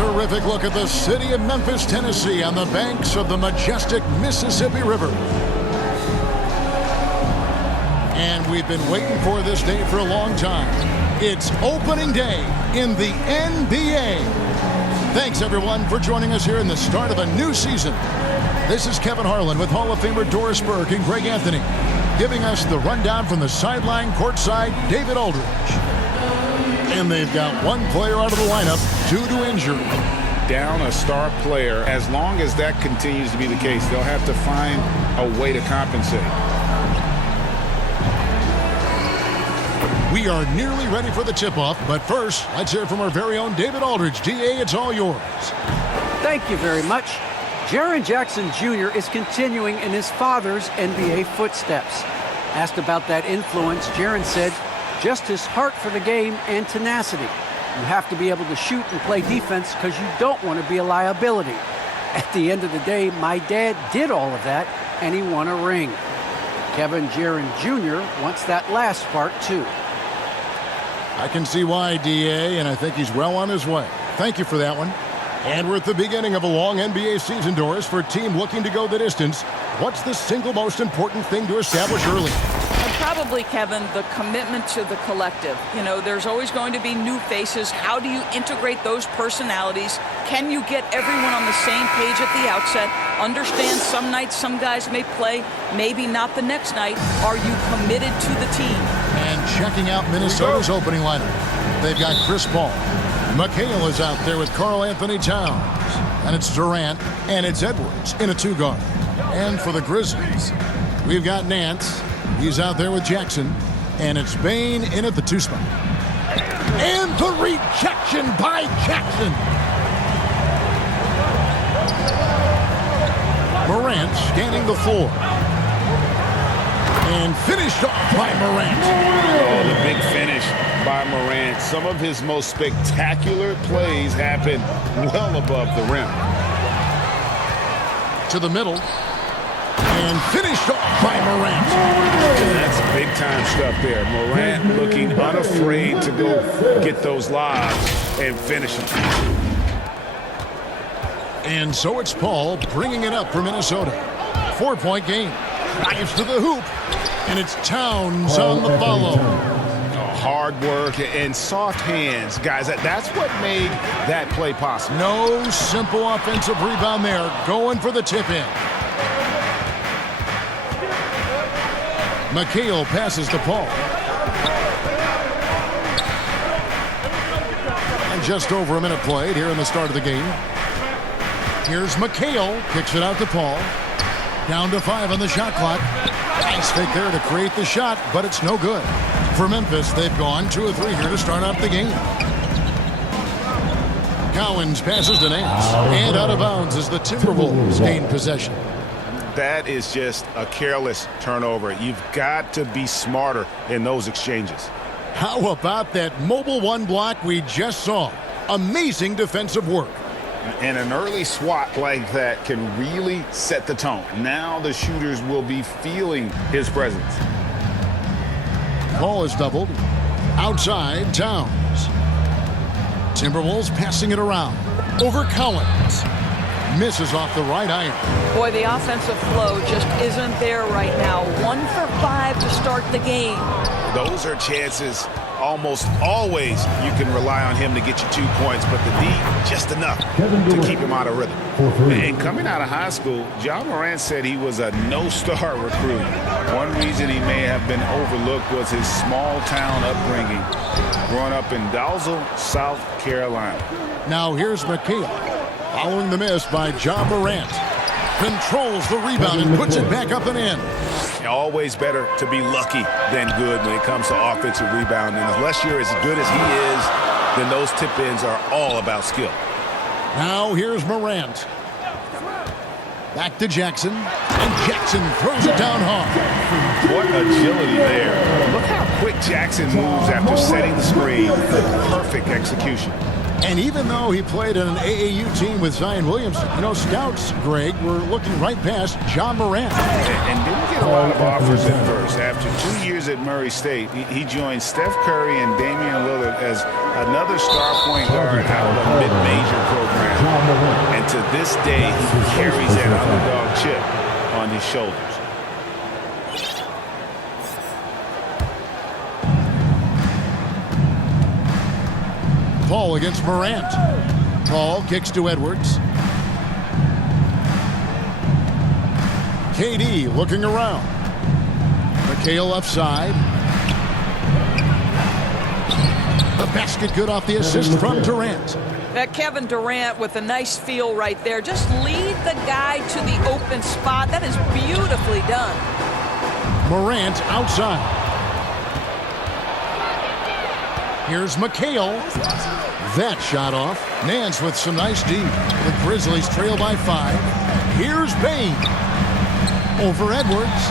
Terrific look at the city of Memphis, Tennessee on the banks of the majestic Mississippi River. And we've been waiting for this day for a long time. It's opening day in the NBA. Thanks, everyone, for joining us here in the start of a new season. This is Kevin Harlan with Hall of Famer Doris Burke and Greg Anthony, giving us the rundown from the sideline courtside, David Aldridge. And they've got one player out of the lineup due to injury. Down a star player. As long as that continues to be the case, they'll have to find a way to compensate. We are nearly ready for the tip-off, but first, let's hear from our very own David Aldridge. DA, it's all yours. Thank you very much. Jaren Jackson Jr. is continuing in his father's NBA footsteps. Asked about that influence, Jaren said, just his heart for the game and tenacity. You have to be able to shoot and play defense because you don't want to be a liability. At the end of the day, my dad did all of that, and he won a ring. Kevin Jaren Jr. wants that last part, too. I can see why, DA, and I think he's well on his way. Thank you for that one. And we're at the beginning of a long NBA season, Doris, for a team looking to go the distance. What's the single most important thing to establish early? Probably, Kevin, the commitment to the collective. You know, there's always going to be new faces. How do you integrate those personalities? Can you get everyone on the same page at the outset? Understand some nights some guys may play, maybe not the next night. Are you committed to the team? And checking out Minnesota's opening lineup, they've got Chris Paul. McHale is out there with Karl Anthony Towns. And it's Durant, and it's Edwards in a two-guard. And for the Grizzlies, we've got Nance. He's out there with Jackson, and it's Bane in at the two spot. And the rejection by Jackson. Morant scanning the floor. And finished off by Morant. Oh, the big finish by Morant. Some of his most spectacular plays happen well above the rim. To the middle. And finished off by Morant. That's big-time stuff there. Morant looking unafraid to go get those lobs and finish them. And so it's Paul bringing it up for Minnesota. 4-point game. Drives to the hoop. And it's Towns on the follow. Hard work and soft hands. Guys, that's what made that play possible. No simple offensive rebound there. Going for the tip-in. McHale passes to Paul. And just over a minute played here in the start of the game. Here's McHale. Kicks it out to Paul. Down to 5 on the shot clock. Nice fake there to create the shot, but it's no good. For Memphis, they've gone 2 of 3 here to start out the game. Cowens passes to Nance. And out of bounds as the Timberwolves gain possession. That is just a careless turnover. You've got to be smarter in those exchanges. How about that mobile one block we just saw? Amazing defensive work. And an early swat like that can really set the tone. Now the shooters will be feeling his presence. Paul is doubled. Outside, Towns. Timberwolves passing it around. Over Cowens. Misses off the right iron. Boy, the offensive flow just isn't there right now. 1 for 5 to start the game. Those are chances almost always you can rely on him to get you 2 points, but the D, just enough to keep him out of rhythm. And coming out of high school, Ja Morant said he was a no-star recruit. One reason he may have been overlooked was his small-town upbringing, growing up in Dalzell, South Carolina. Now here's McHale. Following the miss by Ja Morant. Controls the rebound and puts it back up and in. Always better to be lucky than good when it comes to offensive rebounding. Unless you're as good as he is, then those tip-ins are all about skill. Now here's Morant. Back to Jackson. And Jackson throws it down hard. What agility there. Look how quick Jackson moves after setting the screen. Perfect execution. And even though he played on an AAU team with Zion Williamson, you know, scouts, Greg, were looking right past Ja Morant. And didn't get a lot of offers at first. After 2 years at Murray State, he joined Steph Curry and Damian Lillard as another star point guard out of a mid-major program. this day he carries that underdog chip on his shoulders. Paul against Morant. Paul kicks to Edwards. KD looking around. McHale left side. The basket good off the assist from Durant. That Kevin Durant with a nice feel right there. Just lead the guy to the open spot. That is beautifully done. Morant outside. Here's McHale. That shot off. Nance with some nice D. The Grizzlies trail by 5. Here's Bain. Over Edwards.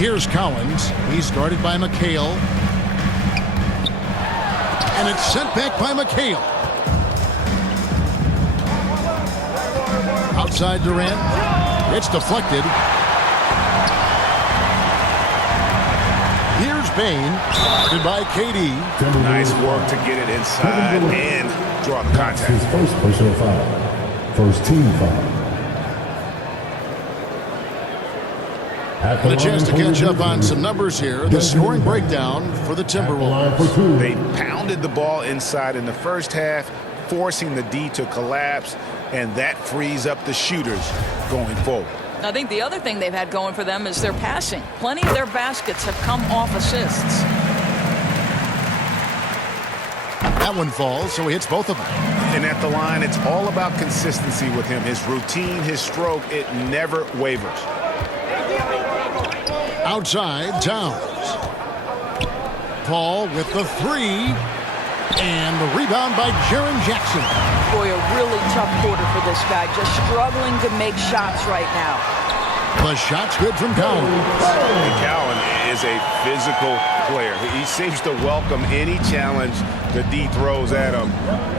Here's Collins. He's guarded by McHale. And it's sent back by McHale. Outside Durant. It's deflected. Here's Bain. Guarded by KD. Nice work to get it inside and draw the contact. His first personal foul. First team foul. And a chance to catch up on some numbers here. The scoring breakdown for the Timberwolves. They pounded the ball inside in the first half, forcing the D to collapse, and that frees up the shooters going forward. I think the other thing they've had going for them is their passing. Plenty of their baskets have come off assists. That one falls, so he hits both of them. And at the line, it's all about consistency with him. His routine, his stroke, it never wavers. Outside, Towns. Paul with the 3. And the rebound by Jaren Jackson. Boy, a really tough quarter for this guy. Just struggling to make shots right now. The shot's good from Cowan. And Cowan is a physical player. He seems to welcome any challenge the D throws at him.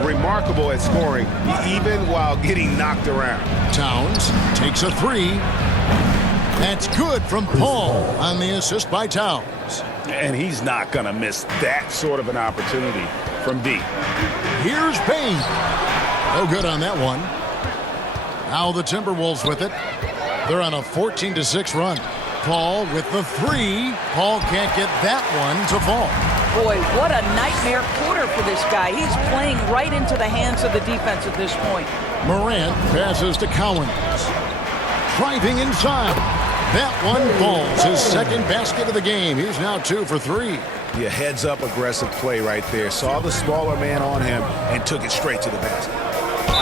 Remarkable at scoring, even while getting knocked around. Towns takes a 3. That's good from Paul on the assist by Towns. And he's not going to miss that sort of an opportunity from D. Here's Bain. No good on that one. Now the Timberwolves with it. They're on a 14-6 run. Paul with the 3. Paul can't get that one to fall. Boy, what a nightmare quarter for this guy. He's playing right into the hands of the defense at this point. Morant passes to Collins. Driving inside. That one falls. His second basket of the game. He's now 2 for 3. Yeah, heads-up aggressive play right there. Saw the smaller man on him and took it straight to the basket.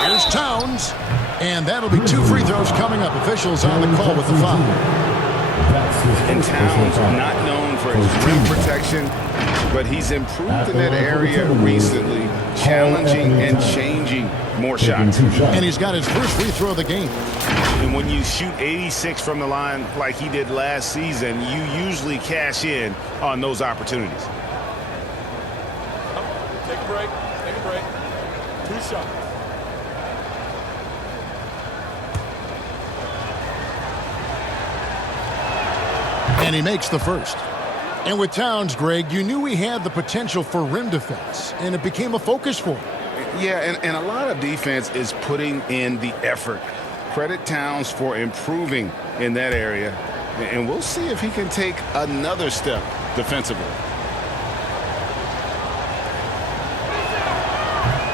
Here's Towns. And that'll be 2 free throws coming up. Officials on the call with the foul. And Towns, not known for his rim protection, but he's improved in that area recently, challenging and changing more shots. And he's got his first free throw of the game. And when you shoot 86 from the line like he did last season, you usually cash in on those opportunities. Take a break. Take a break. 2 shots. And he makes the first. And with Towns, Greg, you knew he had the potential for rim defense, and it became a focus for him. Yeah, and a lot of defense is putting in the effort. Credit Towns for improving in that area, and we'll see if he can take another step defensively.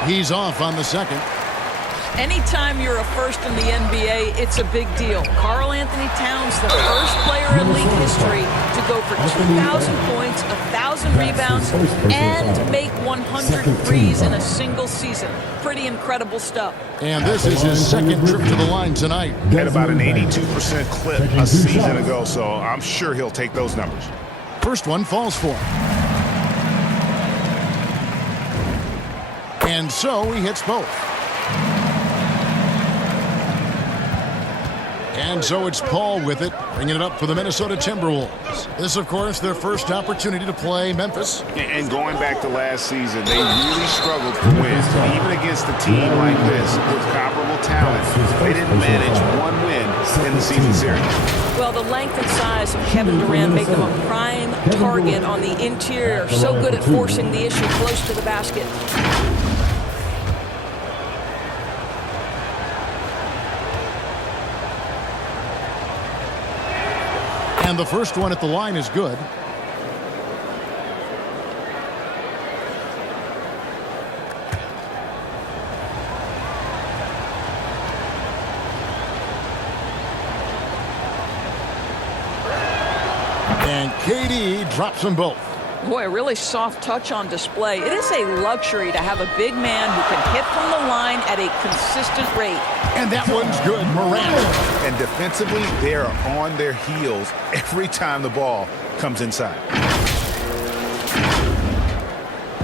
He's off on the second. Anytime you're a first in the NBA, it's a big deal. Karl Anthony Towns, the first player in league history to go for 2,000 points, 1,000 rebounds, and make 100 threes in a single season. Pretty incredible stuff. And this is his second trip to the line tonight. Had about an 82% clip a season ago, so I'm sure he'll take those numbers. First one falls for him. And so he hits both. And so it's Paul with it, bringing it up for the Minnesota Timberwolves. This, of course, their first opportunity to play Memphis. And going back to last season, they really struggled for wins. Even against a team like this with comparable talent, they didn't manage one win in the season series. Well, the length and size of Kevin Durant make him a prime target on the interior. So good at forcing the issue close to the basket. And the first one at the line is good. And KD drops them both. Boy, a really soft touch on display. It is a luxury to have a big man who can hit from the line at a consistent rate. And that one's good, Morant. And defensively, they are on their heels every time the ball comes inside.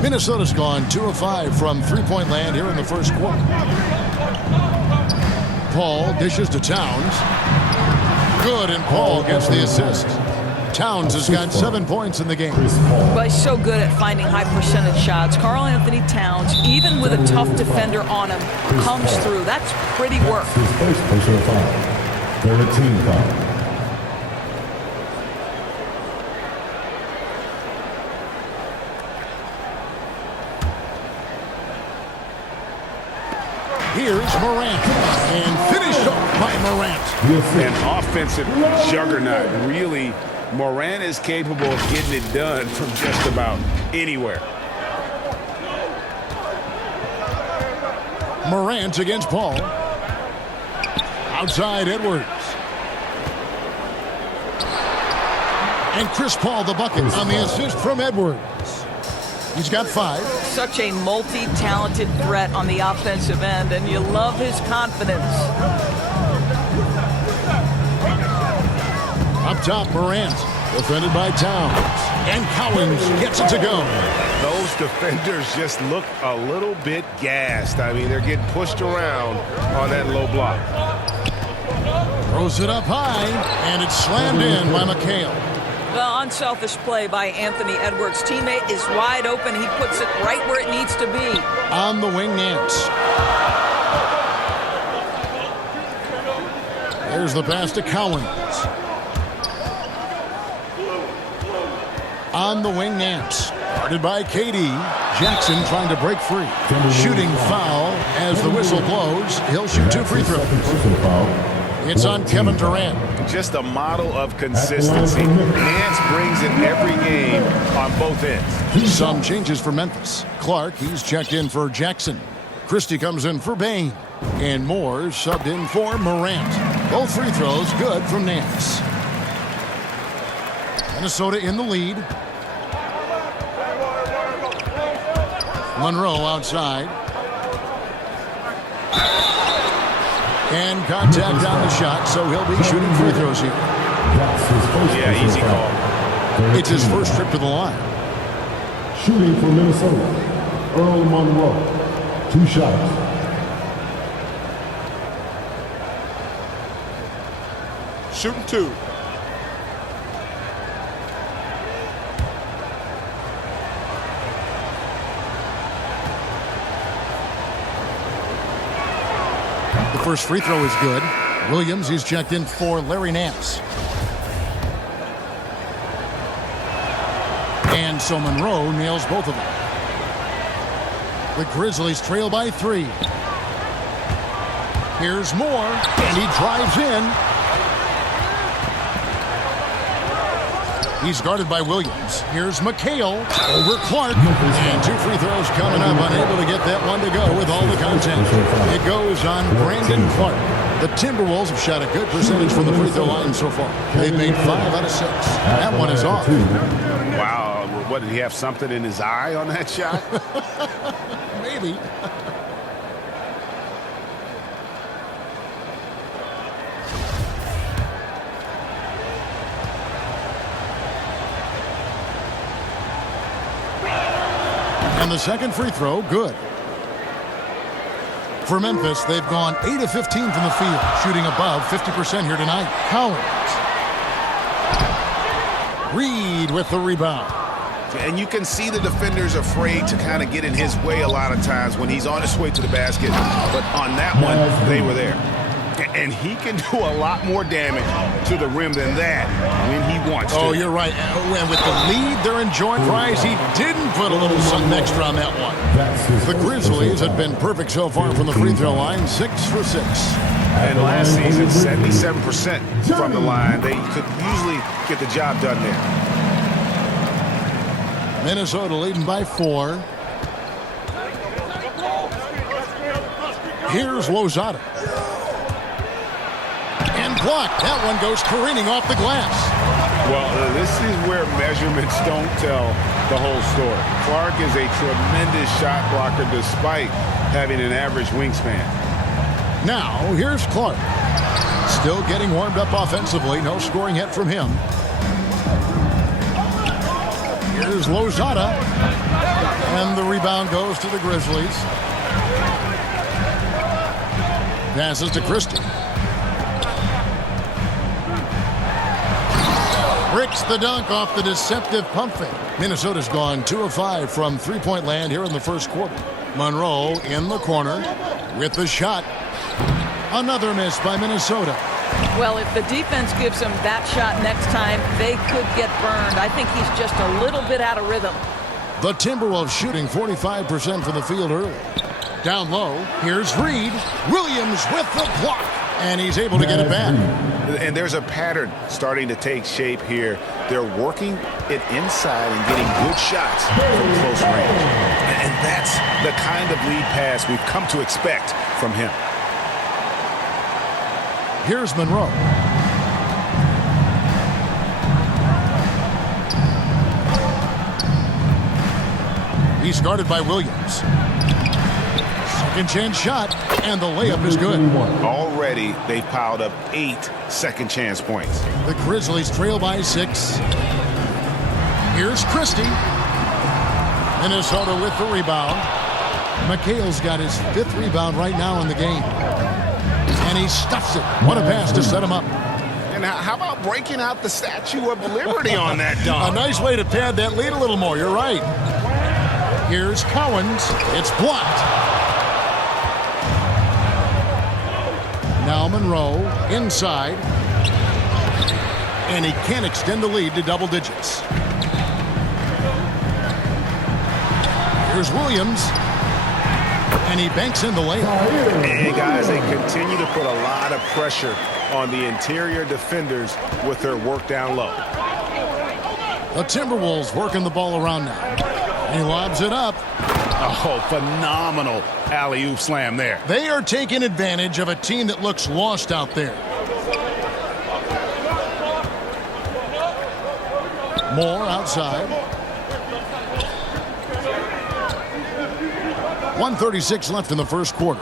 Minnesota's gone 2 of 5 from three-point land here in the first quarter. Paul dishes to Towns. Good, and Paul gets the assist. Towns has got 7 points in the game. But he's so good at finding high percentage shots. Karl Anthony Towns, even with a tough defender on him, comes through. That's pretty work. His first personal foul. Third team foul. Here's Morant. And finished off by Morant. An offensive juggernaut. Really, Morant is capable of getting it done from just about anywhere. Morant against Paul. Outside Edwards. And Chris Paul the bucket on the assist from Edwards. He's got 5. Such a multi-talented threat on the offensive end, and you love his confidence. Up top, Morant. Defended by Towns. And Cowens gets it to go. Those defenders just look a little bit gassed. I mean, they're getting pushed around on that low block. Throws it up high, and it's slammed in by McHale. The unselfish play by Anthony Edwards' teammate is wide open. He puts it right where it needs to be. On the wing, Nance. There's the pass to Cowens. On the wing, Nance. Guarded by KD. Jackson trying to break free. Shooting foul as the whistle blows. He'll shoot 2 free throws. It's on Kevin Durant. Just a model of consistency. Nance brings it every game on both ends. Some changes for Memphis. Clark, he's checked in for Jackson. Christie comes in for Bain. And Moore subbed in for Morant. Both free throws good from Nance. Minnesota in the lead. Monroe outside. And contact on the shot, so he'll be shooting free throws here. Yeah, easy call. It's his first trip to the line. Shooting for Minnesota, Earl Monroe. 2 shots. Shooting 2. The first free throw is good. Williams, he's checked in for Larry Nance. And so Monroe nails both of them. The Grizzlies trail by 3. Here's Moore, and he drives in. He's guarded by Williams. Here's McHale over Clark. And 2 free throws coming up. Unable to get that one to go with all the content. It goes on Brandon Clark. The Timberwolves have shot a good percentage from the free throw line so far. They've made 5 out of 6. That one is off. Wow. What, did he have something in his eye on that shot? Maybe. And the second free throw, good. For Memphis, they've gone 8 of 15 from the field, shooting above 50% here tonight. Cowens. Reed with the rebound. And you can see the defenders afraid to kind of get in his way a lot of times when he's on his way to the basket. But on that one, they were there. And he can do a lot more damage to the rim than that when he wants to. Oh, you're right. And with the lead they're enjoying, Price, he didn't put a little something extra on that one. The Grizzlies have been perfect so far from the free throw line, 6 for 6. And last season, 77% from the line. They could usually get the job done there. Minnesota leading by 4. Here's Lozada. And blocked. That one goes careening off the glass. Well, this is where measurements don't tell the whole story. Clark is a tremendous shot blocker despite having an average wingspan. Now, here's Clark. Still getting warmed up offensively. No scoring hit from him. Here's Lozada. And the rebound goes to the Grizzlies. Passes to Christie. Bricks the dunk off the deceptive pump fake. Minnesota's gone 2 of 5 from three-point land here in the first quarter. Monroe in the corner with the shot. Another miss by Minnesota. Well, if the defense gives him that shot next time, they could get burned. I think he's just a little bit out of rhythm. The Timberwolves shooting 45% from the field early. Down low, here's Reed. Williams with the block. And he's able to get it back. And there's a pattern starting to take shape here. They're working it inside and getting good shots from close range. And that's the kind of lead pass we've come to expect from him. Here's Monroe. He's guarded by Williams. Second chance shot, and the layup is good. Already, they've piled up 8 second chance points. The Grizzlies trail by 6. Here's Christie. Minnesota with the rebound. McHale's got his 5th rebound right now in the game. And he stuffs it. What a pass to set him up. And how about breaking out the Statue of Liberty on that dunk? A nice way to pad that lead a little more. You're right. Here's Cowens. It's blocked. Now Monroe inside. And he can't extend the lead to double digits. Here's Williams. And he banks in the layup. And guys, they continue to put a lot of pressure on the interior defenders with their work down low. The Timberwolves working the ball around now. He lobs it up. Oh, phenomenal alley-oop slam there. They are taking advantage of a team that looks lost out there. Moore outside. 1:36 left in the first quarter.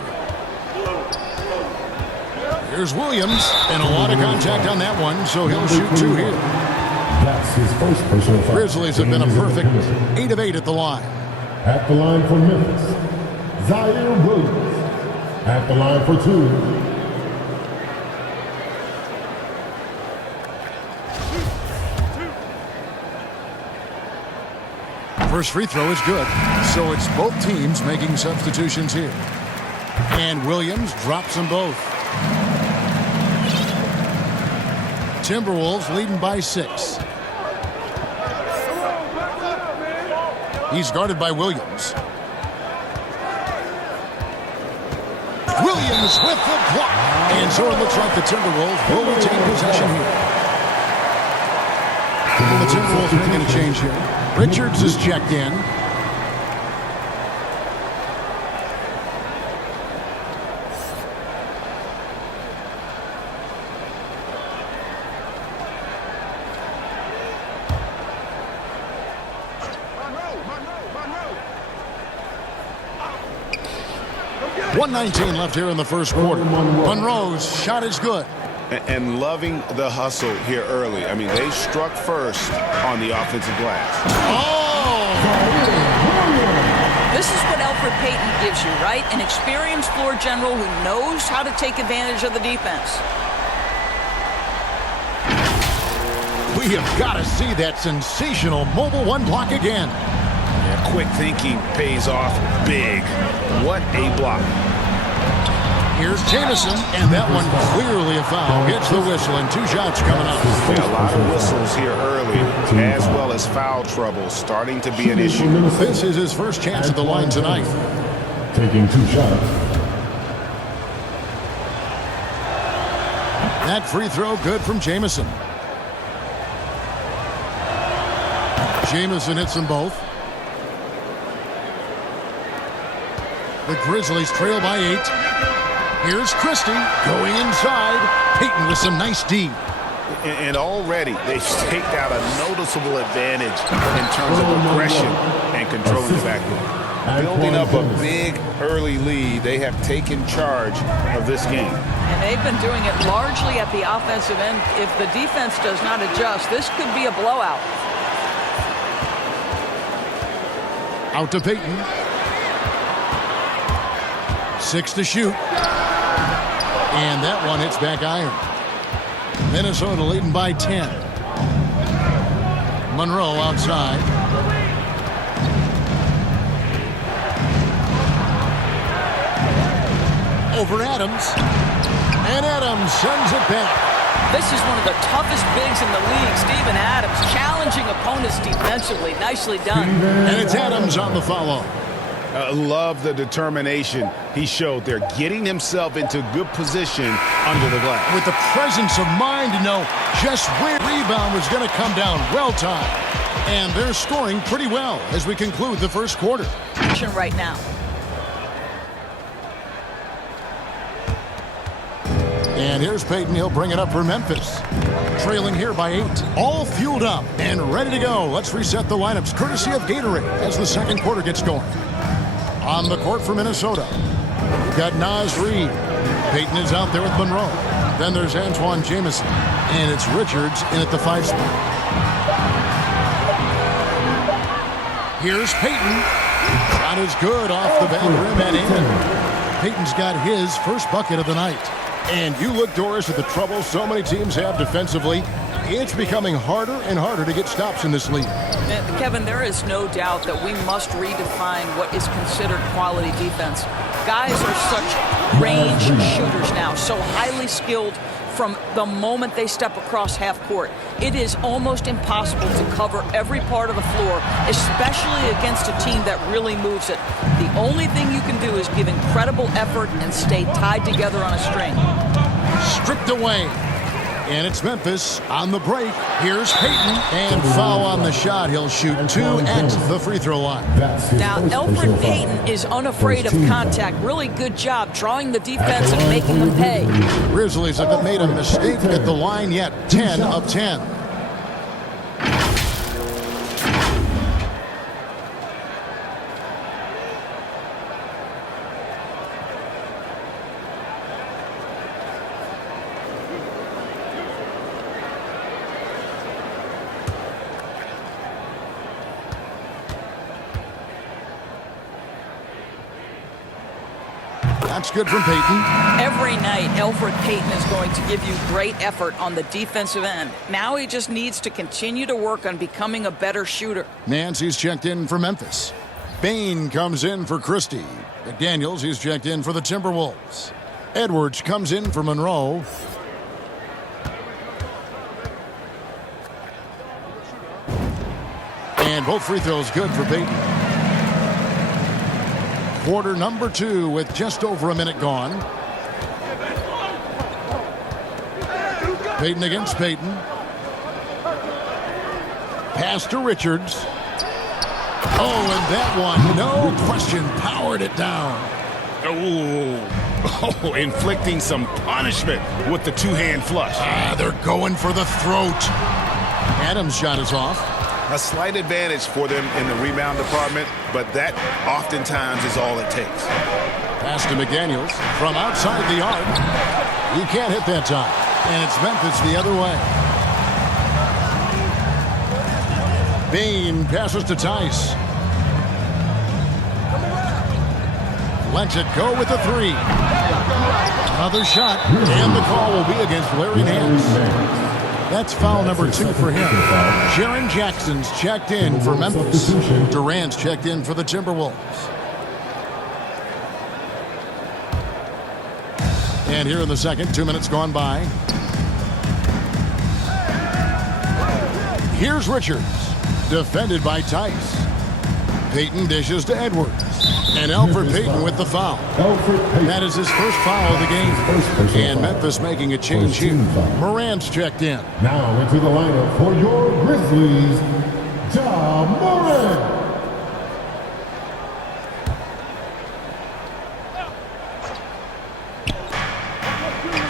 Here's Williams, and a lot of contact on that one, so he'll shoot 2 here. That's his first personal foul. Grizzlies have been a perfect 8 of 8 at the line. At the line for Memphis, Zaire Williams. At the line for 2. First free throw is good, so it's both teams making substitutions here. And Williams drops them both. Timberwolves leading by 6. He's guarded by Williams. Williams with the block. And so it looks like the Timberwolves will retain possession here. The Timberwolves making a change here. Richards is checked in. .119 left here in the first quarter. Monroe's shot is good. And loving the hustle here early. I mean, they struck first on the offensive glass. Oh! This is what Elfrid Payton gives you, right? An experienced floor general who knows how to take advantage of the defense. We have got to see that sensational mobile 1 block again. Yeah, quick thinking pays off big. What a block. Here's Jamison, and that one clearly a foul. Gets the whistle, and 2 shots coming up. Yeah, a lot of whistles here early, as well as foul trouble starting to be an issue. This is his first chance at the line tonight. Taking 2 shots. That free throw good from Jamison. Jamison hits them both. The Grizzlies trail by 8. Here's Christie going inside. Payton with some nice D. And already they've staked out a noticeable advantage in terms of aggression and controlling the backcourt. Building up a big early lead, they have taken charge of this game. And they've been doing it largely at the offensive end. If the defense does not adjust, this could be a blowout. Out to Payton. 6 to shoot. And that one hits back iron. Minnesota leading by 10. Monroe outside. Over Adams. And Adams sends it back. This is one of the toughest bigs in the league. Steven Adams challenging opponents defensively. Nicely done. And it's Adams on the follow. Love the determination he showed there, getting himself into good position under the glass. With the presence of mind to know just where the rebound was going to come down. Well timed. And they're scoring pretty well as we conclude the first quarter. Action right now. And here's Payton. He'll bring it up for Memphis. Trailing here by 8. All fueled up and ready to go. Let's reset the lineups courtesy of Gatorade as the second quarter gets going. On the court for Minnesota, we've got Naz Reid. Payton is out there with Monroe. Then there's Antoine Jamison. And it's Richards in at the 5 spot. Here's Payton. Shot is good off the back rim and in. Payton's got his first bucket of the night. And you look, Doris, at the trouble so many teams have defensively. It's becoming harder and harder to get stops in this league. Kevin, there is no doubt that we must redefine what is considered quality defense. Guys are such range shooters now, so highly skilled from the moment they step across half court. It is almost impossible to cover every part of the floor, especially against a team that really moves it. The only thing you can do is give incredible effort and stay tied together on a string. Stripped away. And it's Memphis on the break. Here's Payton. And foul on the shot. He'll shoot 2 at the free throw line. Now, Elfrid Payton is unafraid of contact. Really good job drawing the defense and making them pay. Grizzlies haven't made a mistake at the line yet. 10 of 10. That's good from Payton. Every night, Elfrid Payton is going to give you great effort on the defensive end. Now he just needs to continue to work on becoming a better shooter. Nancy's checked in for Memphis. Bain comes in for Christie. McDaniels, he's checked in for the Timberwolves. Edwards comes in for Monroe. And both free throws good for Payton. Quarter number 2 with just over a minute gone. Payton against Payton. Pass to Richards. Oh, and that one, no question, powered it down. Oh, inflicting some punishment with the two-hand flush. They're going for the throat. Adams' shot is off. A slight advantage for them in the rebound department, but that oftentimes is all it takes. Pass to McDaniels from outside the arc. He can't hit that time. And it's Memphis the other way. Bain passes to Tice. Lets it go with the 3. Another shot, and the call will be against Larry Nance. That's foul number 2 for him. Jaren Jackson's checked in for Memphis. Durant's checked in for the Timberwolves. And here in the second, 2 minutes gone by. Here's Richards, defended by Tice. Payton dishes to Edwards. And Alfred Payton with the foul. That is his first foul of the game. And Memphis making a change here. Morant's checked in. Now into the lineup for your Grizzlies, Ja Morant.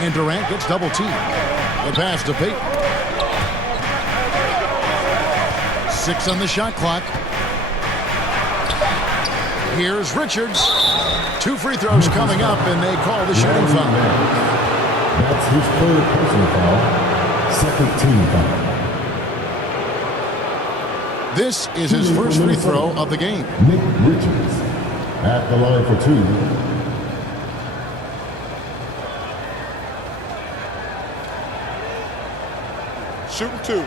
And Durant gets double teamed. The pass to Payton. 6 on the shot clock. Here's Richards. 2 free throws coming up, and they call the shooting foul. That's his third personal foul. Second team foul. This is his first free throw of the game. Nick Richards at the line for 2. Shooting 2.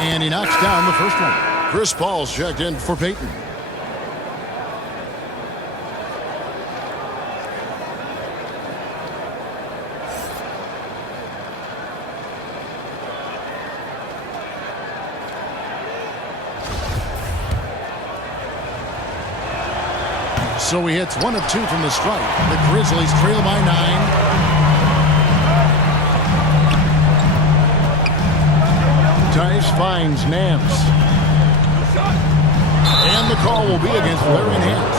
And he knocks down the first one. Chris Paul's checked in for Payton. So he hits 1 of 2 from the stripe. The Grizzlies trail by 9. Tice finds Nance. And the call will be against Larry Nance.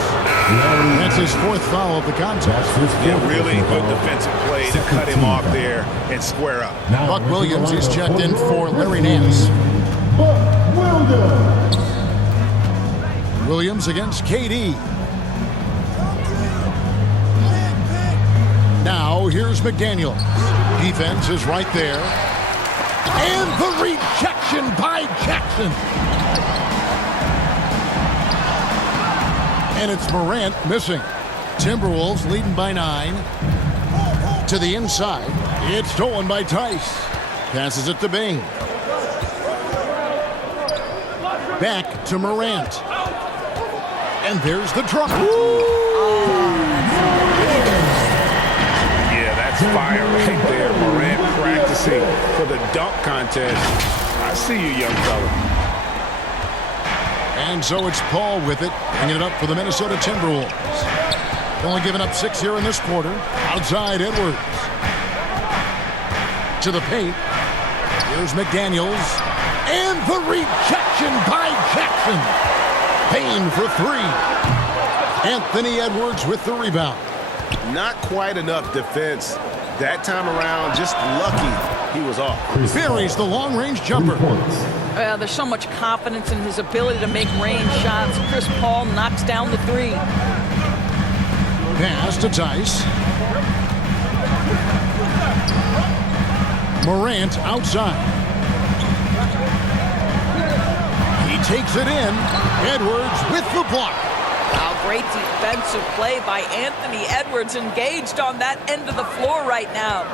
That's his 4th foul of the contest. Yeah, really good defensive play to cut him off there and square up. Buck Williams is checked in for Larry Nance. Buck Williams. Williams against KD. Now here's McDaniel. Defense is right there. And the rejection by Jackson. And it's Morant missing. Timberwolves leading by 9. To the inside. It's stolen by Tice. Passes it to Bing. Back to Morant. And there's the drop. Yeah, that's fire right there. Morant practicing for the dunk contest. I see you, young fella. And so it's Paul with it, bringing it up for the Minnesota Timberwolves. Only giving up 6 here in this quarter. Outside Edwards. To the paint. Here's McDaniels. And the rejection by Jackson. Payne for 3. Anthony Edwards with the rebound. Not quite enough defense. That time around, just lucky he was off. Buries the long-range jumper. There's so much confidence in his ability to make range shots. Chris Paul knocks down the 3. Pass to Tice. Morant outside. He takes it in. Edwards with the block. Wow, great defensive play by Anthony Edwards, engaged on that end of the floor right now.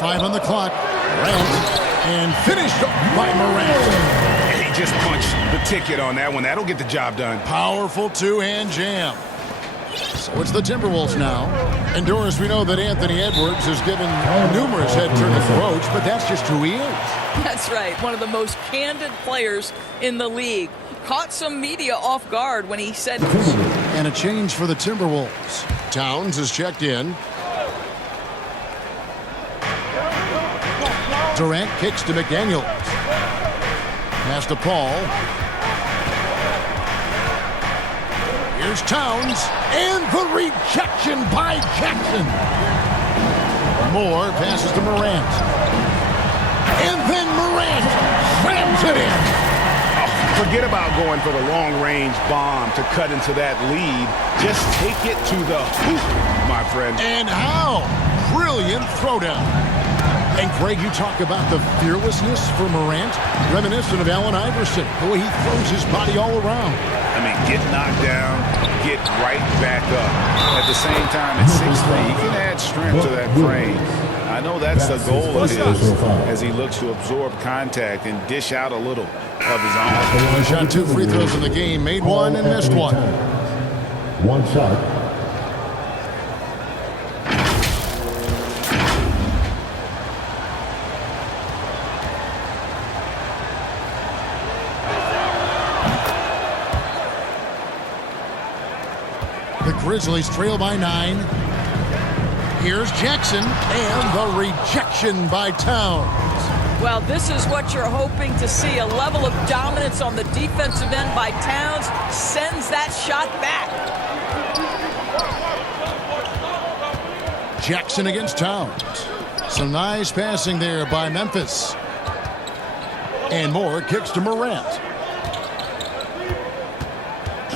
5 on the clock. Morant. And finished by Morant. He just punched the ticket on that one. That'll get the job done. Powerful 2-hand jam. So it's the Timberwolves now. And Doris, we know that Anthony Edwards has given numerous head-turning quotes, but that's just who he is. That's right. One of the most candid players in the league. Caught some media off guard when he said... And a change for the Timberwolves. Towns is checked in. Durant kicks to McDaniels. Pass to Paul. Here's Towns. And the rejection by Jackson. Moore passes to Morant. And then Morant slams it in. Forget about going for the long-range bomb to cut into that lead. Just take it to the hoop, my friend. And how? Brilliant throwdown. And Greg, you talk about the fearlessness for Morant, reminiscent of Allen Iverson, the way he throws his body all around. I mean, get knocked down, get right back up. At the same time, at 6'3", he can add strength to that frame. I know that's the goal of his as he looks to absorb contact and dish out a little of his own. He shot 2 free throws in the game, made 1 and missed 1. 1 shot. Grizzlies trail by 9. Here's Jackson, and the rejection by Towns. Well, this is what you're hoping to see. A level of dominance on the defensive end by Towns sends that shot back. Jackson against Towns. Some nice passing there by Memphis. And Moore kicks to Morant.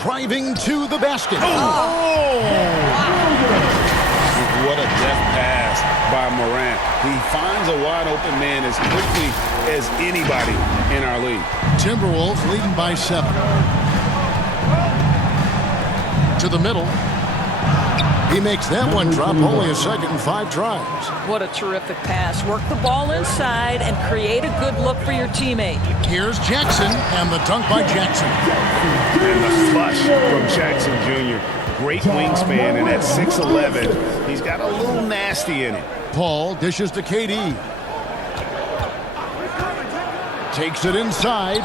Driving to the basket. Oh! What a deft pass by Morant. He finds a wide open man as quickly as anybody in our league. Timberwolves leading by 7. To the middle. He makes that one drop, only a second and 5 tries. What a terrific pass. Work the ball inside and create a good look for your teammate. Here's Jackson, and the dunk by Jackson. And the flush from Jackson Jr. Great wingspan, and at 6'11", he's got a little nasty in it. Paul dishes to KD. Takes it inside.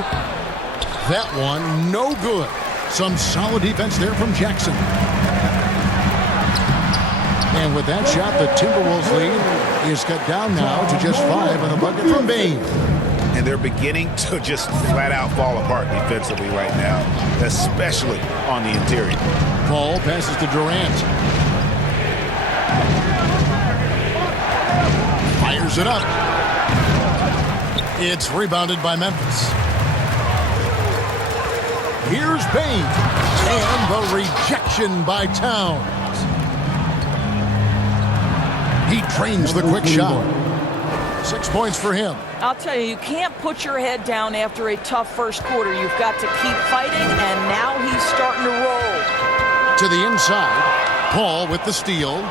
That one, no good. Some solid defense there from Jackson. And with that shot, the Timberwolves lead is cut down now to just 5 on the bucket from Bain. And they're beginning to just flat out fall apart defensively right now, especially on the interior. Paul passes to Durant. Fires it up. It's rebounded by Memphis. Here's Bain. And the rejection by Towns. He trains the quick shot. 6 points for him. I'll tell you, you can't put your head down after a tough first quarter. You've got to keep fighting, and now he's starting to roll. To the inside. Paul with the steal.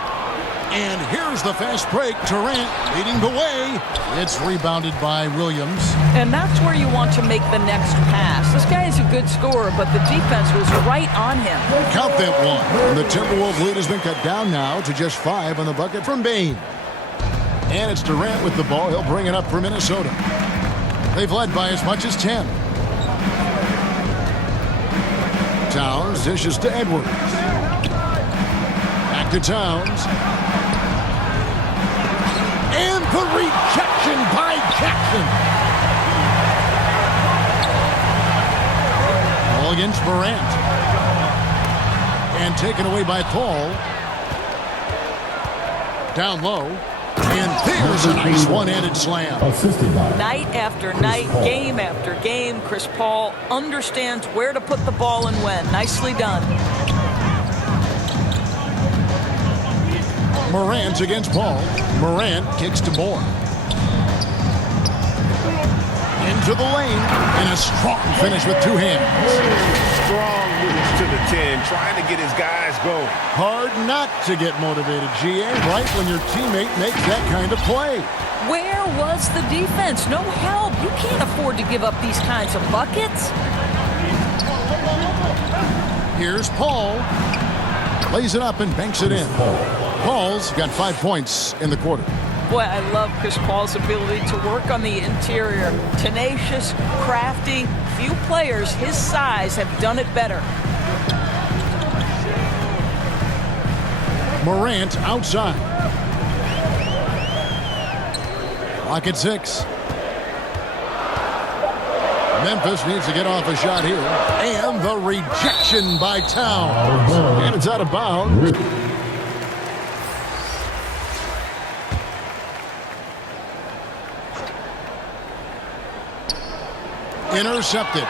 And here's the fast break. Durant leading the way. It's rebounded by Williams. And that's where you want to make the next pass. This guy is a good scorer, but the defense was right on him. Count that one. And the Timberwolves lead has been cut down now to just 5 on the bucket from Bain. And it's Durant with the ball. He'll bring it up for Minnesota. They've led by as much as 10. Towns dishes to Edwards. Back to Towns. And the rejection by Jackson. Ball against Morant. And taken away by Paul. Down low. And there's a nice one-handed slam. Night after night, game after game, Chris Paul understands where to put the ball and when. Nicely done. Morant against Paul. Morant kicks to Moore. Into the lane. And a strong finish with 2 hands. Strong moves to the 10, trying to get his guys going. Hard not to get motivated, GA, right when your teammate makes that kind of play. Where was the defense? No help. You can't afford to give up these kinds of buckets. Here's Paul. Lays it up and banks it in. Paul's got 5 points in the quarter. Boy, I love Chris Paul's ability to work on the interior. Tenacious, crafty. Few players his size have done it better. Morant outside. Clock at 6. Memphis needs to get off a shot here. And the rejection by Towns. And it's out of bounds. Intercepted.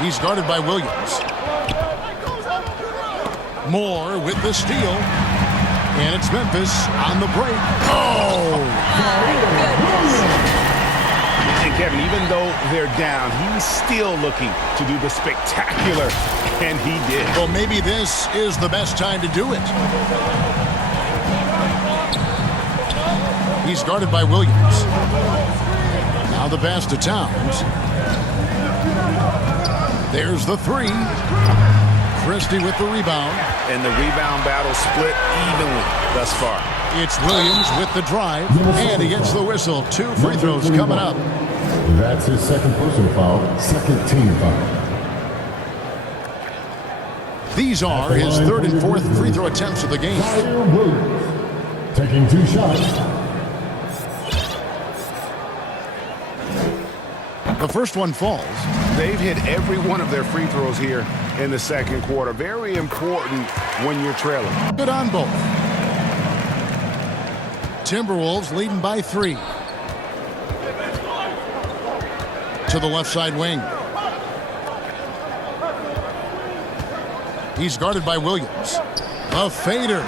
He's guarded by Williams. Moore with the steal. And it's Memphis on the break. Oh! And Kevin, even though they're down, he's still looking to do the spectacular, and he did. Well, maybe this is the best time to do it. He's guarded by Williams. Now the pass to Towns. There's the 3. Christie with the rebound. And the rebound battle split evenly thus far. It's Williams with the drive. And he gets the whistle. 2 free throws coming up. That's his second personal foul, second team foul. These are his third and fourth free throw attempts of the game. Zaire Williams taking 2 shots. The first one falls. They've hit every one of their free throws here in the second quarter. Very important when you're trailing. Good on both. Timberwolves leading by 3. To the left side wing. He's guarded by Williams. A fader.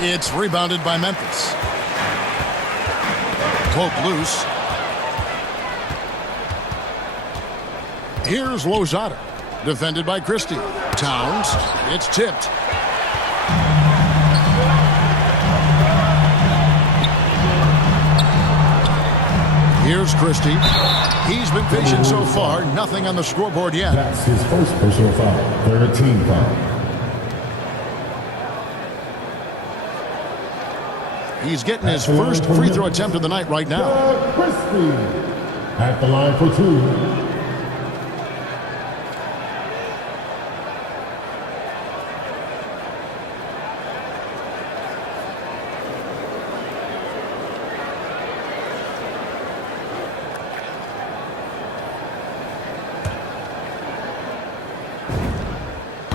It's rebounded by Memphis. Poke loose. Here's Lozada. Defended by Christie. Towns. It's tipped. Here's Christie. He's been patient so far. Nothing on the scoreboard yet. That's his first personal foul. 13 foul. He's getting his first free throw attempt of the night right now. Christie at the line for 2.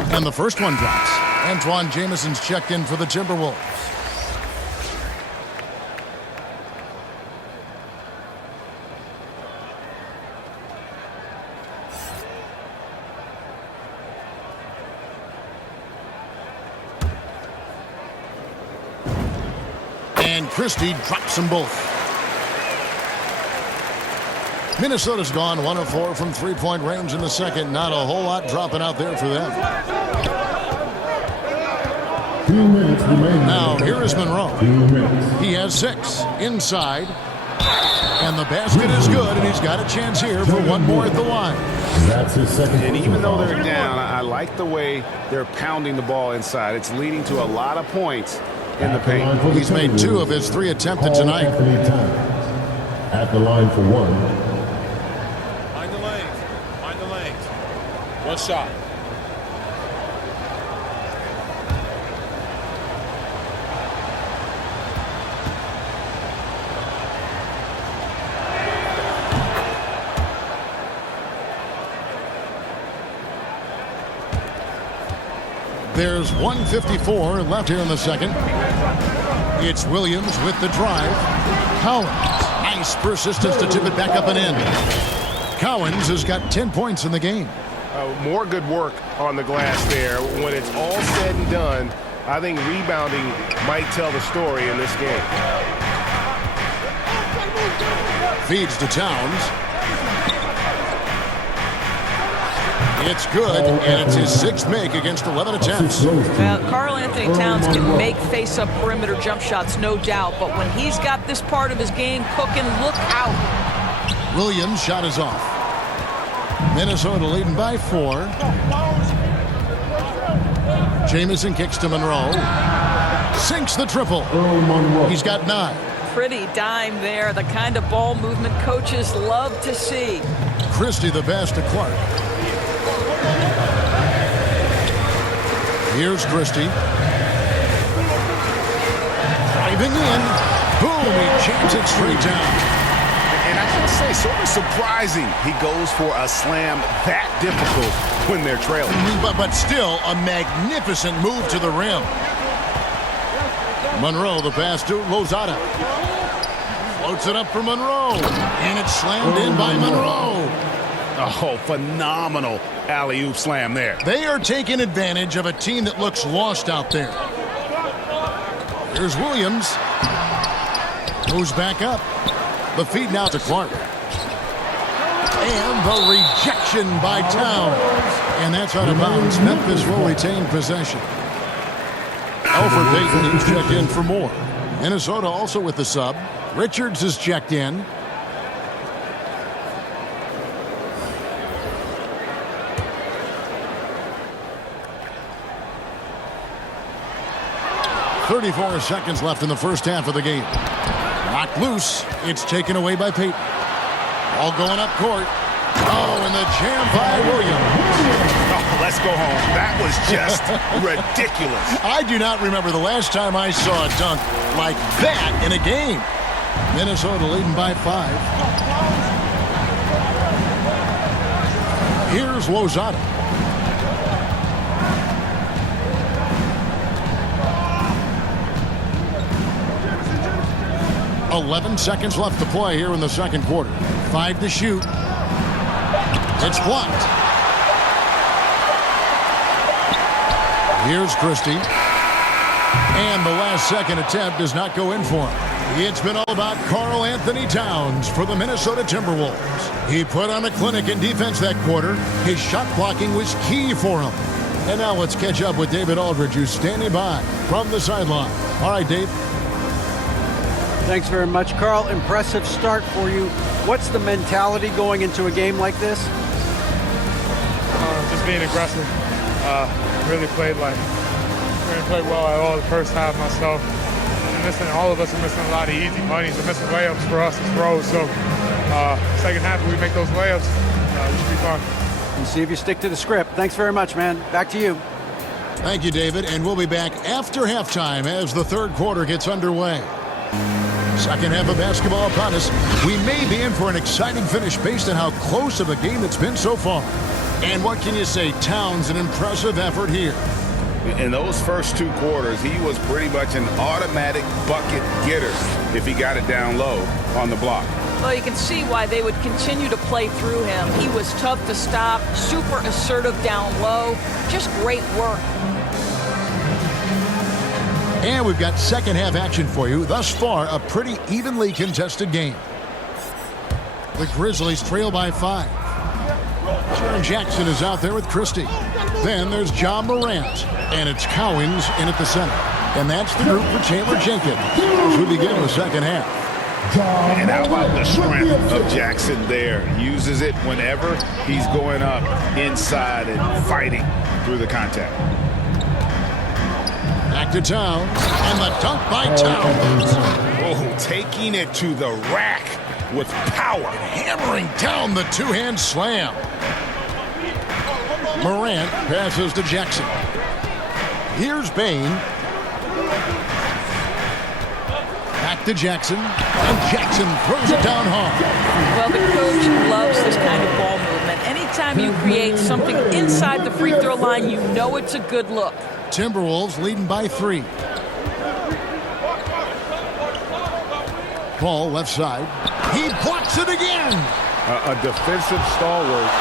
And the first one drops. Antoine Jameson's checked in for the Timberwolves. And Christie drops them both. Minnesota's gone 1 of 4 from three-point range in the second. Not a whole lot dropping out there for them. 2 minutes remaining. Now, here is Monroe. 2 minutes. He has 6 inside. And the basket is good, and he's got a chance here for one more at the line. That's his second. And even though they're down, I like the way they're pounding the ball inside. It's leading to a lot of points in the paint. He's made 2 of his 3 attempted tonight. At the line for 1. Mind the lanes. Mind the lanes. 1 shot. There's 1:54 left here in the second. It's Williams with the drive. Collins. Nice persistence to tip it back up and in. Collins has got 10 points in the game. More good work on the glass there. When it's all said and done, I think rebounding might tell the story in this game. Feeds to Towns. It's good, and it's his 6th make against 11 attempts. Well, Karl Anthony Towns can make face-up perimeter jump shots, no doubt, but when he's got this part of his game cooking, look out. Williams' shot is off. Minnesota leading by 4. Jameson kicks to Monroe. Sinks the triple. He's got 9. Pretty dime there, the kind of ball movement coaches love to see. Christie the pass to Clark. Here's Christie. Driving in. Boom, he jams it straight down. And I gotta say, sort of surprising he goes for a slam that difficult when they're trailing. But still a magnificent move to the rim. Monroe, the pass to Lozada. Floats it up for Monroe. And it's slammed in by Monroe. Oh, phenomenal alley-oop slam there. They are taking advantage of a team that looks lost out there. Here's Williams. Goes back up. The feed now to Clark. And the rejection by Towns. And that's out of bounds. Memphis will retain possession. Alfred Payton is checked in for more. Minnesota also with the sub. Richards is checked in. .34 seconds left in the first half of the game. Knocked loose. It's taken away by Payton. All going up court. Oh, and the jam by Williams. Let's go home. That was just ridiculous. I do not remember the last time I saw a dunk like that in a game. Minnesota leading by 5. Here's Lozada. "11 seconds left to play here in the second quarter. 5 to shoot. It's blocked. Here's Christie. And the last second attempt does not go in for him. It's been all about Karl Anthony Towns for the Minnesota Timberwolves. He put on a clinic in defense that quarter. His shot blocking was key for him. And now let's catch up with David Aldridge, who's standing by from the sideline. All right, Dave. Thanks very much, Carl. Impressive start for you. What's the mentality going into a game like this? Just being aggressive. Really played well at all the first half myself. All of us are missing a lot of easy monies. We're missing layups for us as pros. So second half, if we make those layups, we should be fine. And see if you stick to the script. Thanks very much, man. Back to you. Thank you, David. And we'll be back after halftime as the third quarter gets underway. Second half of basketball upon us. We may be in for an exciting finish based on how close of a game it's been so far. And what can you say? Towns, an impressive effort here. In those first 2 quarters, he was pretty much an automatic bucket getter if he got it down low on the block. Well, you can see why they would continue to play through him. He was tough to stop, super assertive down low. Just great work. And we've got second half action for you. Thus far, a pretty evenly contested game. The Grizzlies trail by 5. Jaren Jackson is out there with Christie. Then there's John Morant. And it's Cowens in at the center. And that's the group for Chandler Jenkins as we begin the second half. And how about the strength of Jackson there? Uses it whenever he's going up inside and fighting through the contact. Back to Towns. And the dunk by Towns. Oh, taking it to the rack with power. Hammering down the two-hand slam. Morant passes to Jackson. Here's Bain. Back to Jackson. And Jackson throws it down hard. Well, the coach loves this kind of ball movement. Anytime you create something inside the free throw line, you know it's a good look. Timberwolves leading by 3. Ball left side. He blocks it again. A defensive stalwart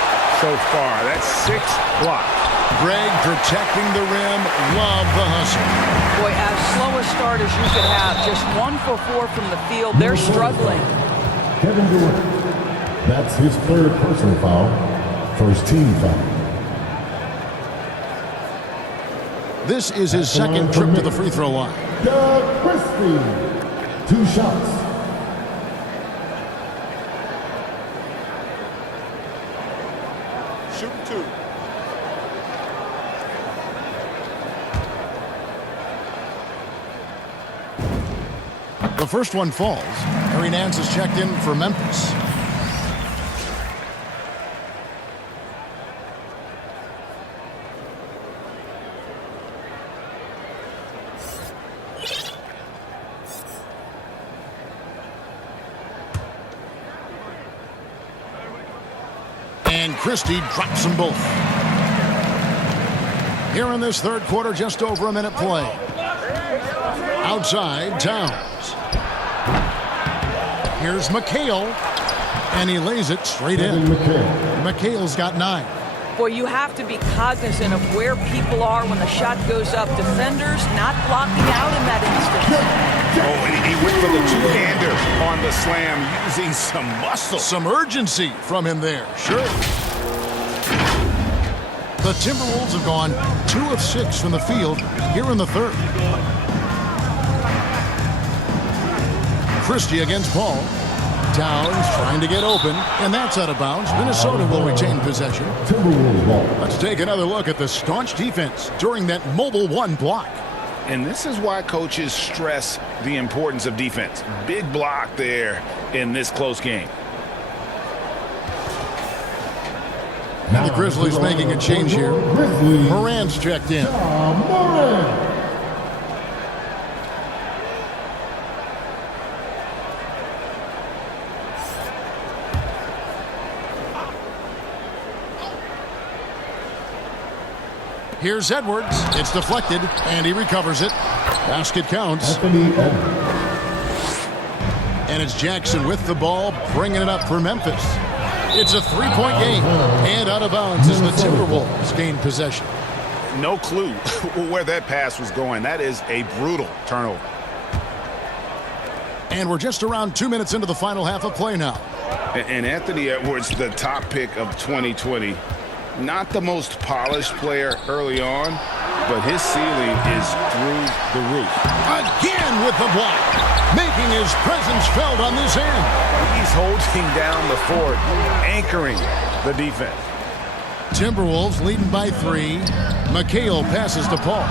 so far. That's 6 blocks. Greg protecting the rim. Love the hustle. Boy, as slow a start as you could have. Just 1 for 4 from the field. They're struggling. Kevin Durant. That's his 3rd personal foul. First team foul. This is his second trip to the free throw line. Christie. 2 shots. Shoot 2. The first one falls. Harry Nance is checked in for Memphis. And Christie drops them both. Here in this third quarter, just over a minute play. Outside, Towns. Here's McHale. And he lays it straight in. McHale's got 9. Boy, you have to be cognizant of where people are when the shot goes up. Defenders not blocking out in that instance. Oh, he went for the two-hander on the slam, using some muscle. Some urgency from him there, sure. The Timberwolves have gone 2 of 6 from the field here in the third. Christie against Paul. Towns trying to get open, and that's out of bounds. Minnesota will retain possession. Let's take another look at the staunch defense during that mobile 1 block. And this is why coaches stress the importance of defense. Big block there in this close game. The Grizzlies making a change here. Moran's checked in. Here's Edwards. It's deflected, and he recovers it. Basket counts. And it's Jackson with the ball, bringing it up for Memphis. It's a three-point game, and out of bounds as the Timberwolves gain possession. No clue where that pass was going. That is a brutal turnover. And we're just around 2 minutes into the final half of play now. And Anthony Edwards, the top pick of 2020. Not the most polished player early on, but his ceiling is through the roof. Again with the block, making his presence felt on this end. He's holding down the fort, anchoring the defense. Timberwolves leading by 3. McHale passes to Paul.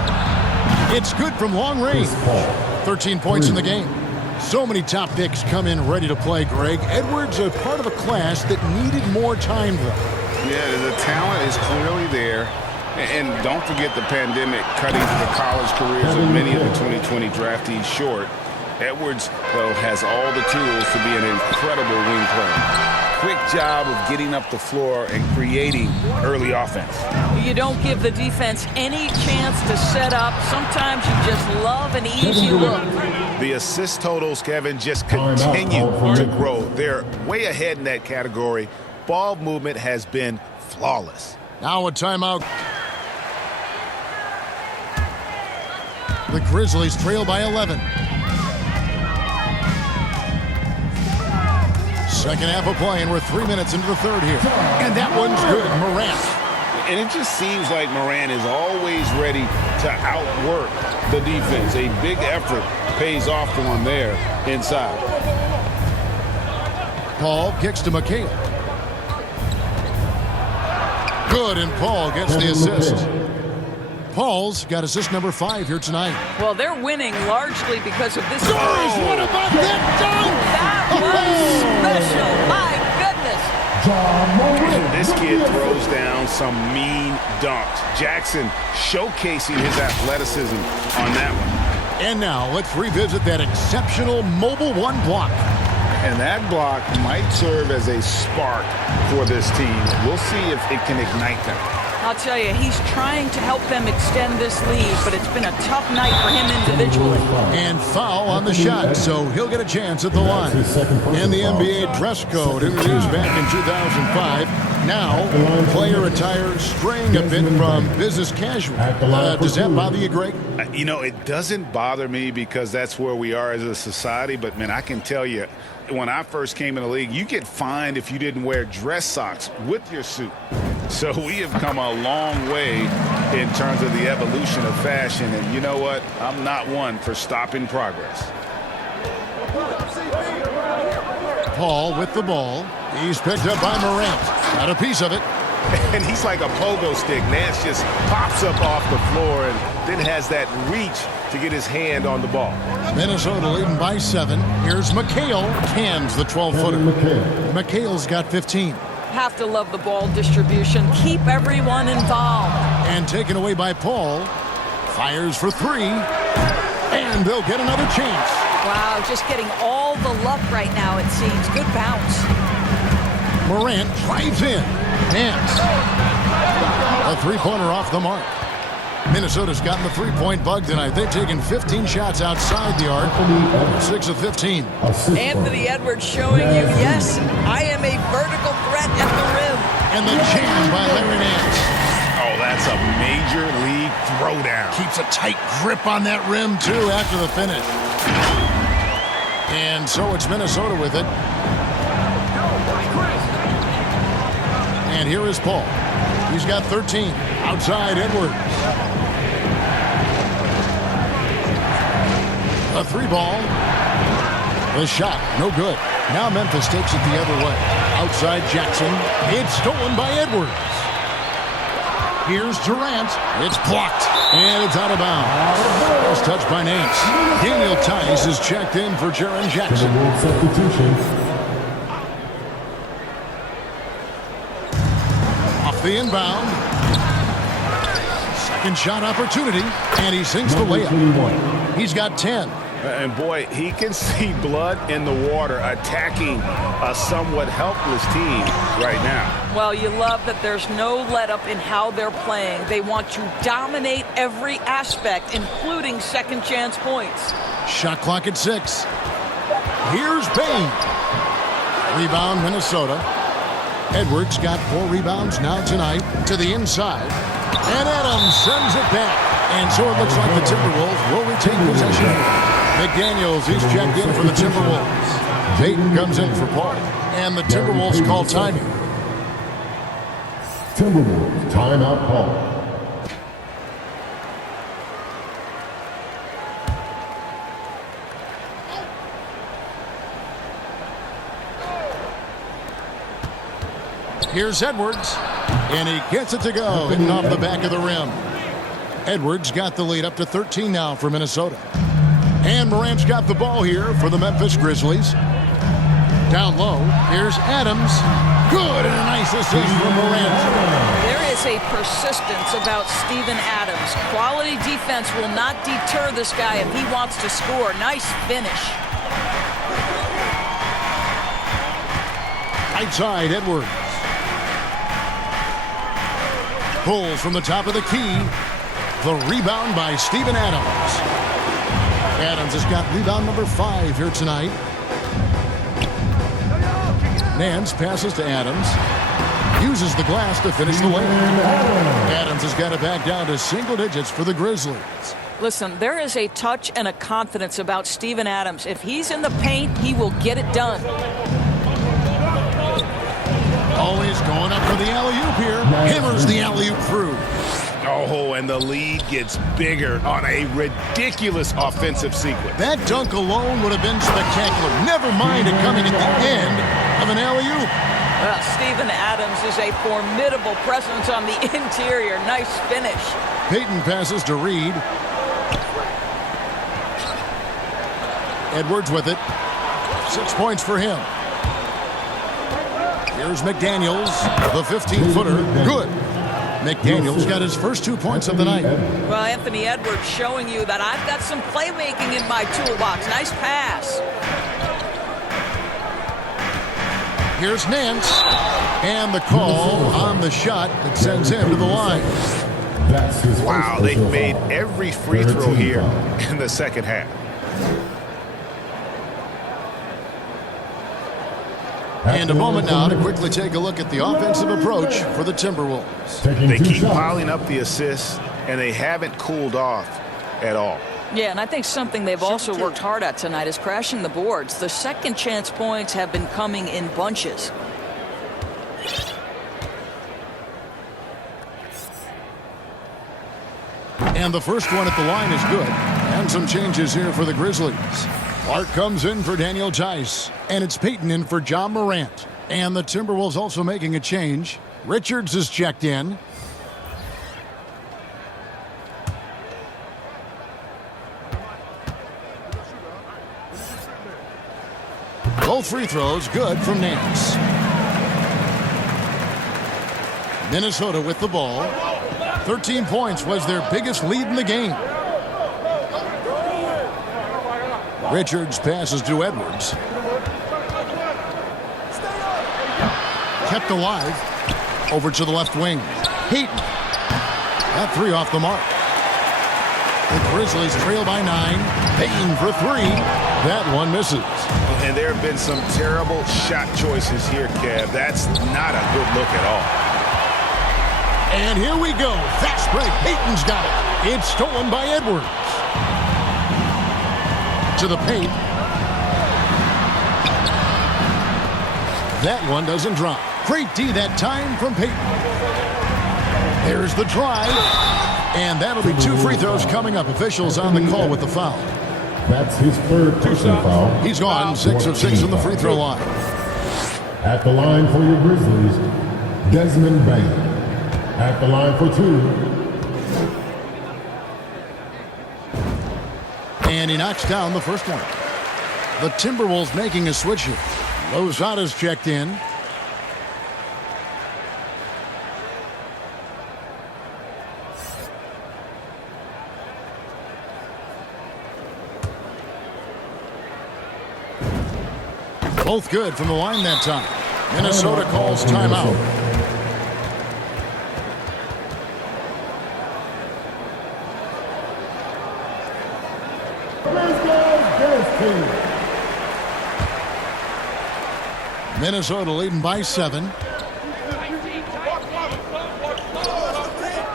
It's good from long range. 13 points in the game. So many top picks come in ready to play, Greg. Edwards a part of a class that needed more time, though. Yeah, the talent is clearly there. And don't forget the pandemic cutting the college careers of many of the 2020 draftees short. Edwards, though, has all the tools to be an incredible wing player. Quick job of getting up the floor and creating early offense. You don't give the defense any chance to set up. Sometimes you just love an easy look. The assist totals, Kevin, just continue to grow. They're way ahead in that category. Ball movement has been flawless. Now a timeout. The Grizzlies trail by 11. Second half of play, and we're 3 minutes into the third here. And that one's good. Morant. And it just seems like Morant is always ready to outwork the defense. A big effort pays off for him there inside. Paul kicks to McHale. Good, and Paul gets the assist. Paul's got assist number 5 here tonight. Well, they're winning largely because of this. Doris, what about that dunk? That was special. My goodness. And this kid throws down some mean dunks. Jackson showcasing his athleticism on that one. And now let's revisit that exceptional mobile one block. And that block might serve as a spark for this team. We'll see if it can ignite them. I'll tell you, he's trying to help them extend this lead, but it's been a tough night for him individually. And foul on the shot, so he'll get a chance at the line. And the NBA dress code introduced back in 2005. Now, player attire straying a bit from business casual. Does that bother you, Greg? You know, it doesn't bother me because that's where we are as a society. But, man, I can tell you, when I first came in the league, you get fined if you didn't wear dress socks with your suit. So we have come a long way in terms of the evolution of fashion. And you know what? I'm not one for stopping progress. Paul with the ball. He's picked up by Morant. Got a piece of it. And he's like a pogo stick. Nance just pops up off the floor and then has that reach to get his hand on the ball. Minnesota leading by 7. Here's McHale. Cans the 12-footer. McHale's got 15. Have to love the ball distribution. Keep everyone involved. And taken away by Paul. Fires for 3. And they'll get another chance. Wow, just getting all the luck right now, it seems. Good bounce. Morant drives in. Nance. A three-pointer off the mark. Minnesota's gotten the three-point bug tonight. They've taken 15 shots outside the arc. 6 of 15. Anthony Edwards showing you, yes, I am a vertical threat at the rim. And the jam by Larry Nance. Oh, that's a major league throwdown. Keeps a tight grip on that rim, too, after the finish. And so it's Minnesota with it. And here is Paul. He's got 13. Outside Edwards. A 3-ball. The shot, no good. Now Memphis takes it the other way. Outside Jackson. It's stolen by Edwards. Here's Durant. It's blocked. And it's out of bounds. It's touched by Nance. Daniel Tice is checked in for Jaren Jackson. the inbound. Second shot opportunity, and he sinks the layup. He's got 10. And boy, he can see blood in the water attacking a somewhat helpless team right now. Well, you love that there's no let-up in how they're playing. They want to dominate every aspect, including second chance points. Shot clock at 6. Here's Payne. Rebound, Minnesota. Edwards got 4 rebounds now tonight to the inside. And Adams sends it back. And so it looks like the Timberwolves will retain possession. McDaniels, he's checked in for the Timberwolves. Payton comes in for Paul. And the Timberwolves call time. Timberwolves timeout call. Here's Edwards, and he gets it to go, hitting off the back of the rim. Edwards got the lead up to 13 now for Minnesota. And Morant's got the ball here for the Memphis Grizzlies. Down low, here's Adams. Good, and a nice assist from Morant. There is a persistence about Steven Adams. Quality defense will not deter this guy if he wants to score. Nice finish. Right side, Edwards. Pulls from the top of the key. The rebound by Steven Adams. Adams has got rebound number 5 here tonight. Nance passes to Adams. Uses the glass to finish the layup. Adams has got it back down to single digits for the Grizzlies. Listen, there is a touch and a confidence about Steven Adams. If he's in the paint, he will get it done. Always going up for the alley-oop here. Hammers the alley-oop through. Oh, and the lead gets bigger on a ridiculous offensive sequence. That dunk alone would have been spectacular. Never mind it coming at the end of an alley-oop. Well, Steven Adams is a formidable presence on the interior. Nice finish. Payton passes to Reed. Edwards with it. 6 points for him. Here's McDaniels, the 15-footer. Good. McDaniels got his first 2 points of the night. Well, Anthony Edwards showing you that I've got some playmaking in my toolbox. Nice pass. Here's Nance. And the call on the shot that sends him to the line. Wow, they've made every free throw here in the second half. And a moment now to quickly take a look at the offensive approach for the Timberwolves. They keep piling up the assists, and they haven't cooled off at all. Yeah, and I think something they've also worked hard at tonight is crashing the boards. The second chance points have been coming in bunches. And the first one at the line is good. And some changes here for the Grizzlies. Clark comes in for Daniel Tice. And it's Payton in for John Morant. And the Timberwolves also making a change. Richards is checked in. Both free throws good from Nance. Minnesota with the ball. 13 points was their biggest lead in the game. Richards passes to Edwards. Kept alive. Over to the left wing. Payton. That 3 off the mark. The Grizzlies trail by 9. Payton for 3. That one misses. And there have been some terrible shot choices here, Kev. That's not a good look at all. And here we go. Fast break. Payton's got it. It's stolen by Edwards. To the paint. That one doesn't drop. Great D that time from Payton. There's the drive. And that'll be 2 free throws coming up. Officials on the call with the foul. That's his third personal foul. He's gone 6 of 6 on the free throw line. At the line for your Grizzlies, Desmond Bain. At the line for 2. And he knocks down the first one. The Timberwolves making a switch here. Lozada's checked in. Both good from the line that time. Minnesota calls timeout. Minnesota leading by 7.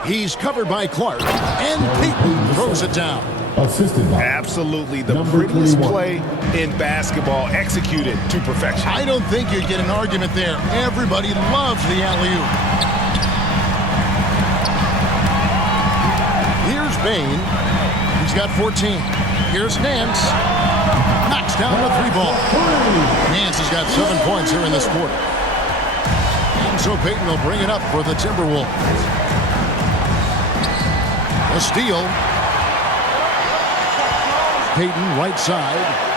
He's covered by Clark, and Peyton throws it down. Assisted by Absolutely the Number prettiest 21. play in basketball, executed to perfection. I don't think you'd get an argument there. Everybody loves the alley-oop. Here's Bain. He's got 14. Here's Nance. Knocks down the 3-ball. Nance has got 7 points here in this quarter. And so Peyton will bring it up for the Timberwolves. A steal. Peyton right side.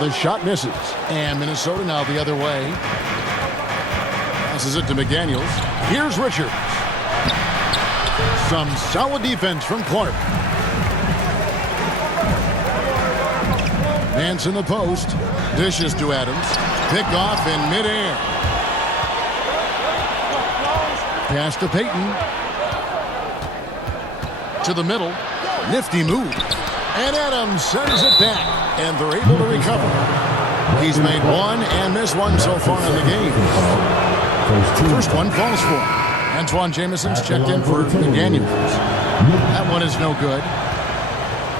The shot misses. And Minnesota now the other way. Passes it to McDaniels. Here's Richards. Some solid defense from Clark. Nance in the post. Dishes to Adams. Pick off in midair. Pass to Peyton. To the middle. Nifty move. And Adams sends it back. And they're able to recover. He's made one and missed one so far in the game. First one falls for him. Antoine Jameson's checked in for McDaniels. That one is no good.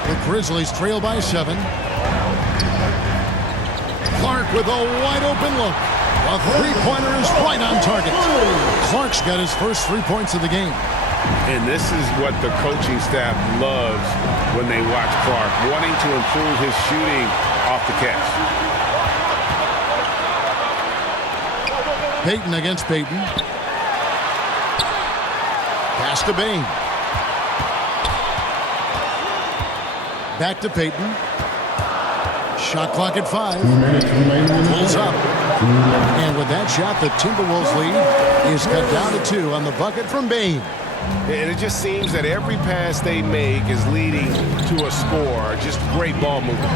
The Grizzlies trail by 7. Clark with a wide open look. A three-pointer is right on target. Clark's got his first 3 points of the game. And this is what the coaching staff loves when they watch Clark, wanting to improve his shooting off the catch. Peyton against Peyton. Pass to Bain. Back to Peyton. Shot clock at 5. Pulls up. And with that shot, the Timberwolves lead is cut down to 2 on the bucket from Bain. And it just seems that every pass they make is leading to a score. Just great ball movement.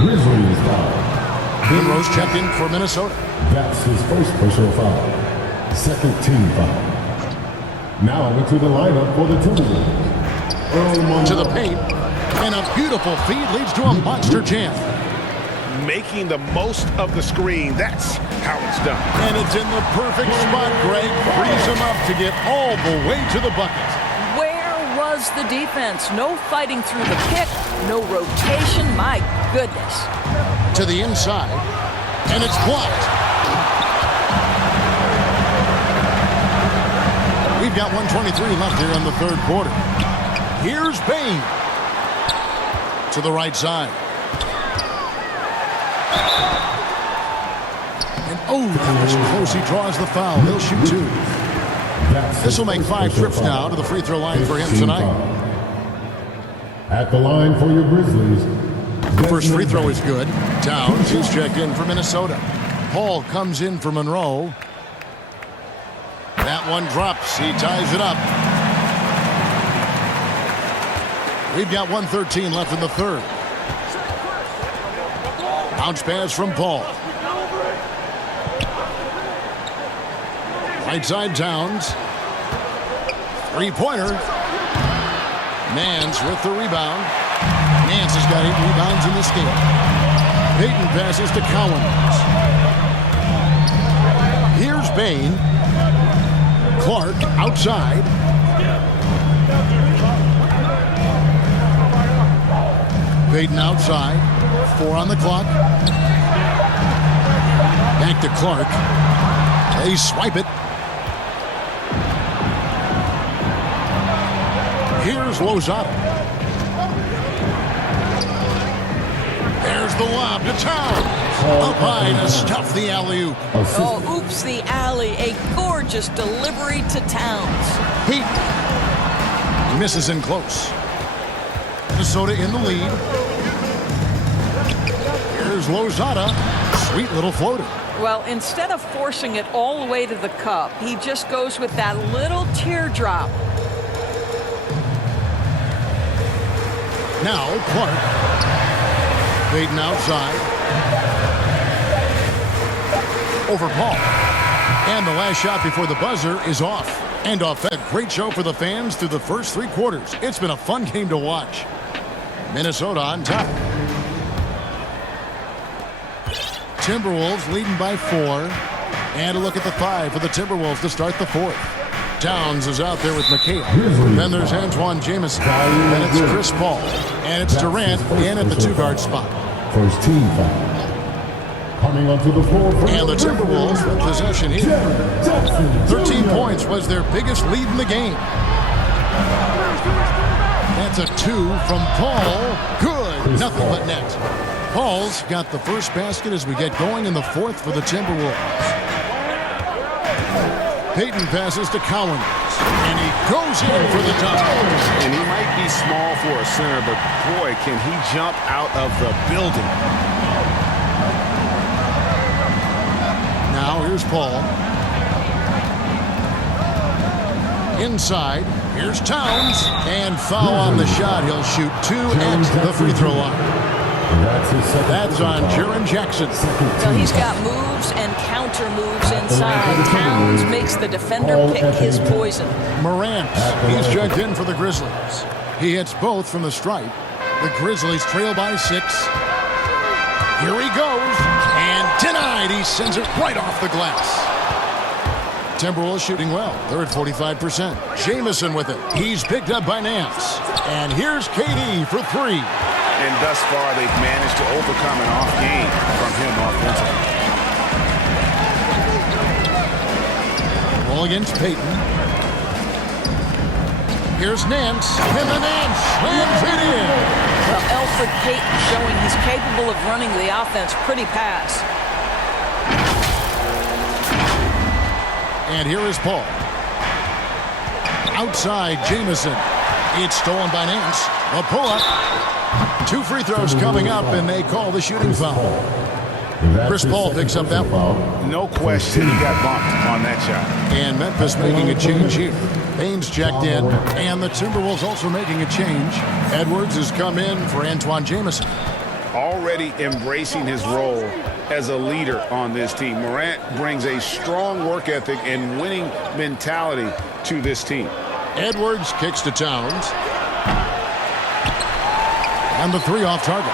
Grizzlies foul. Rose checked in for Minnesota. That's his first personal foul. Second team foul. Now into the lineup for the Timberwolves. To the paint. And a beautiful feed leads to a monster jam. Making the most of the screen. That's how it's done. And it's in the perfect spot. Greg frees him up to get all the way to the bucket. Where was the defense? No fighting through the pick, no rotation. My goodness. To the inside. And it's blocked. We've got 1:23 left here in the third quarter. Here's Bain. To the right side. And oh, that was close. He draws the foul. He'll shoot 2. This will make 5 trips now to the free throw line for him tonight. At the line for your Grizzlies. The first free throw is good. Towns, he's checked in for Minnesota. Paul comes in for Monroe. That one drops. He ties it up. We've got 1:13 left in the third. Bounce pass from Paul. Right side Towns. Three-pointer. Nance with the rebound. Nance has got 8 rebounds in this game. Peyton passes to Collins. Here's Bain. Clark outside. Peyton outside. 4 on the clock. Back to Clark. They swipe it. Here's Lozada. There's the lob to Towns. Up high to stuff the alley-oop. Oh, oops, the alley. A gorgeous delivery to Towns. Heat. Misses in close. Minnesota in the lead. Here's Lozada. Sweet little floater. Well, instead of forcing it all the way to the cup, he just goes with that little teardrop. Now Clark. Payton outside. Over Paul. And the last shot before the buzzer is off. And off that great show for the fans through the first 3 quarters. It's been a fun game to watch. Minnesota on top. Timberwolves leading by 4. And a look at the 5 for the Timberwolves to start the 4th. Towns is out there with McHale. Then there's Antoine Jamison. Then it's Chris Paul. And it's Durant in at the 2-guard spot. First team foul. Coming onto the floor for and the Timberwolves with possession here. 13 points was their biggest lead in the game. That's a 2 from Paul. Good. Nothing but net. Paul's got the first basket as we get going in the 4th for the Timberwolves. Payton passes to Collins, and he goes in for the dunk. And he might be small for a center, but boy, can he jump out of the building. Now here's Paul. Inside, here's Towns, and foul on the shot. He'll shoot 2 at the free throw line. That's on Jaren Jackson. Well, he's got moves and counter moves inside. Towns makes the defender pick his poison. Morant, he's checked in for the Grizzlies. He hits both from the stripe. The Grizzlies trail by 6. Here he goes, and denied. He sends it right off the glass. Timberwolves shooting well. They're at 45%. Jamison with it. He's picked up by Nance. And here's KD for 3. And thus far, they've managed to overcome an off game from him offensively. Ball against Payton. Here's Nance. And the Nance slams it in. Well, Elfrid Payton showing he's capable of running the offense pretty pass. And here is Paul. Outside, Jamison. It's stolen by Nance. A pull-up. 2 free throws coming up, and they call the shooting foul. Chris Paul picks up that one. No question he got bumped on that shot. And Memphis making a change here. Baines checked in, and the Timberwolves also making a change. Edwards has come in for Antoine Jamison. Already embracing his role as a leader on this team. Morant brings a strong work ethic and winning mentality to this team. Edwards kicks to Towns. And the 3 off target.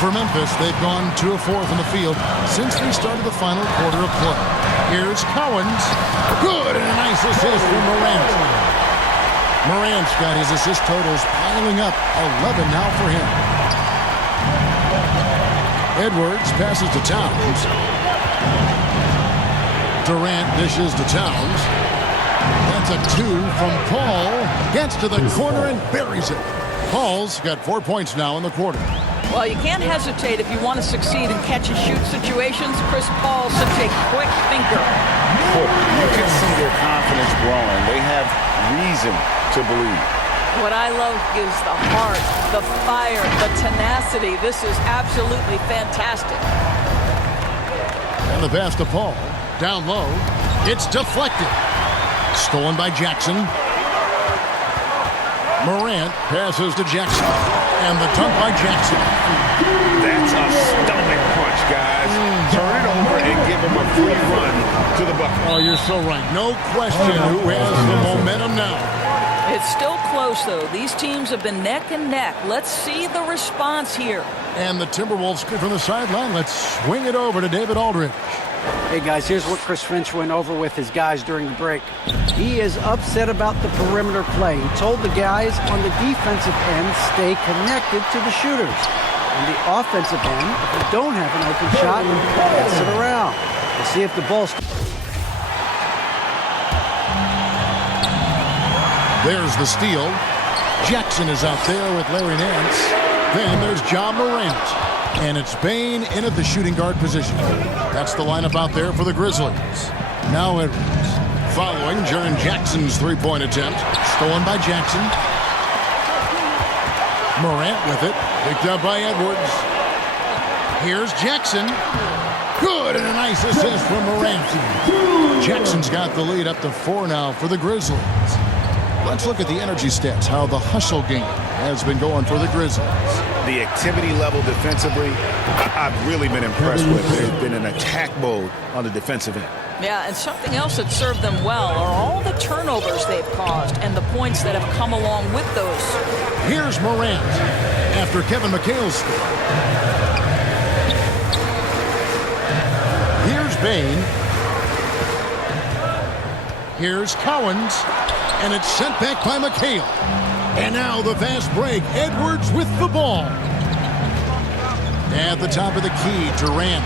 For Memphis, they've gone 2 of 4 from the field since they started the final quarter of play. Here's Collins. Good, and a nice assist from Morant. Morant's got his assist totals piling up. 11 now for him. Edwards passes to Towns. Durant dishes to Towns. That's a 2 from Paul. Gets to the corner and buries it. Paul's got 4 points now in the quarter. Well, you can't hesitate if you want to succeed in catch-and-shoot situations. Chris Paul such a quick thinker. You can see their confidence growing. They have reason to believe. What I love is the heart, the fire, the tenacity. This is absolutely fantastic. And the pass to Paul. Down low. It's deflected. Stolen by Jackson. Morant passes to Jackson. And the dunk by Jackson. That's a stomach punch, guys. Turn it over and give him a free run to the bucket. Oh, you're so right. No question who has the momentum now. It's still close, though. These teams have been neck and neck. Let's see the response here. And the Timberwolves from the sideline. Let's swing it over to David Aldridge. Hey, guys, here's what Chris Finch went over with his guys during the break. He is upset about the perimeter play. He told the guys on the defensive end, stay connected to the shooters. On the offensive end, if you don't have an open shot, pass it around. We'll see if the ball's... There's the steal. Jackson is out there with Larry Nance. Then there's John Morant. And it's Bane in at the shooting guard position. That's the lineup out there for the Grizzlies. Now Edwards. Following Jaren Jackson's three-point attempt. Stolen by Jackson. Morant with it. Picked up by Edwards. Here's Jackson. Good, and a nice assist from Morant. Jackson's got the lead up to 4 now for the Grizzlies. Let's look at the energy stats, how the hustle game has been going for the Grizzlies. The activity level defensively, I've really been impressed with. There's been an attack mode on the defensive end. Yeah, and something else that served them well are all the turnovers they've caused and the points that have come along with those. Here's Morant after Kevin McHale's score. Here's Bain. Here's Cowens. And it's sent back by McHale. And now the fast break. Edwards with the ball. At the top of the key, Durant.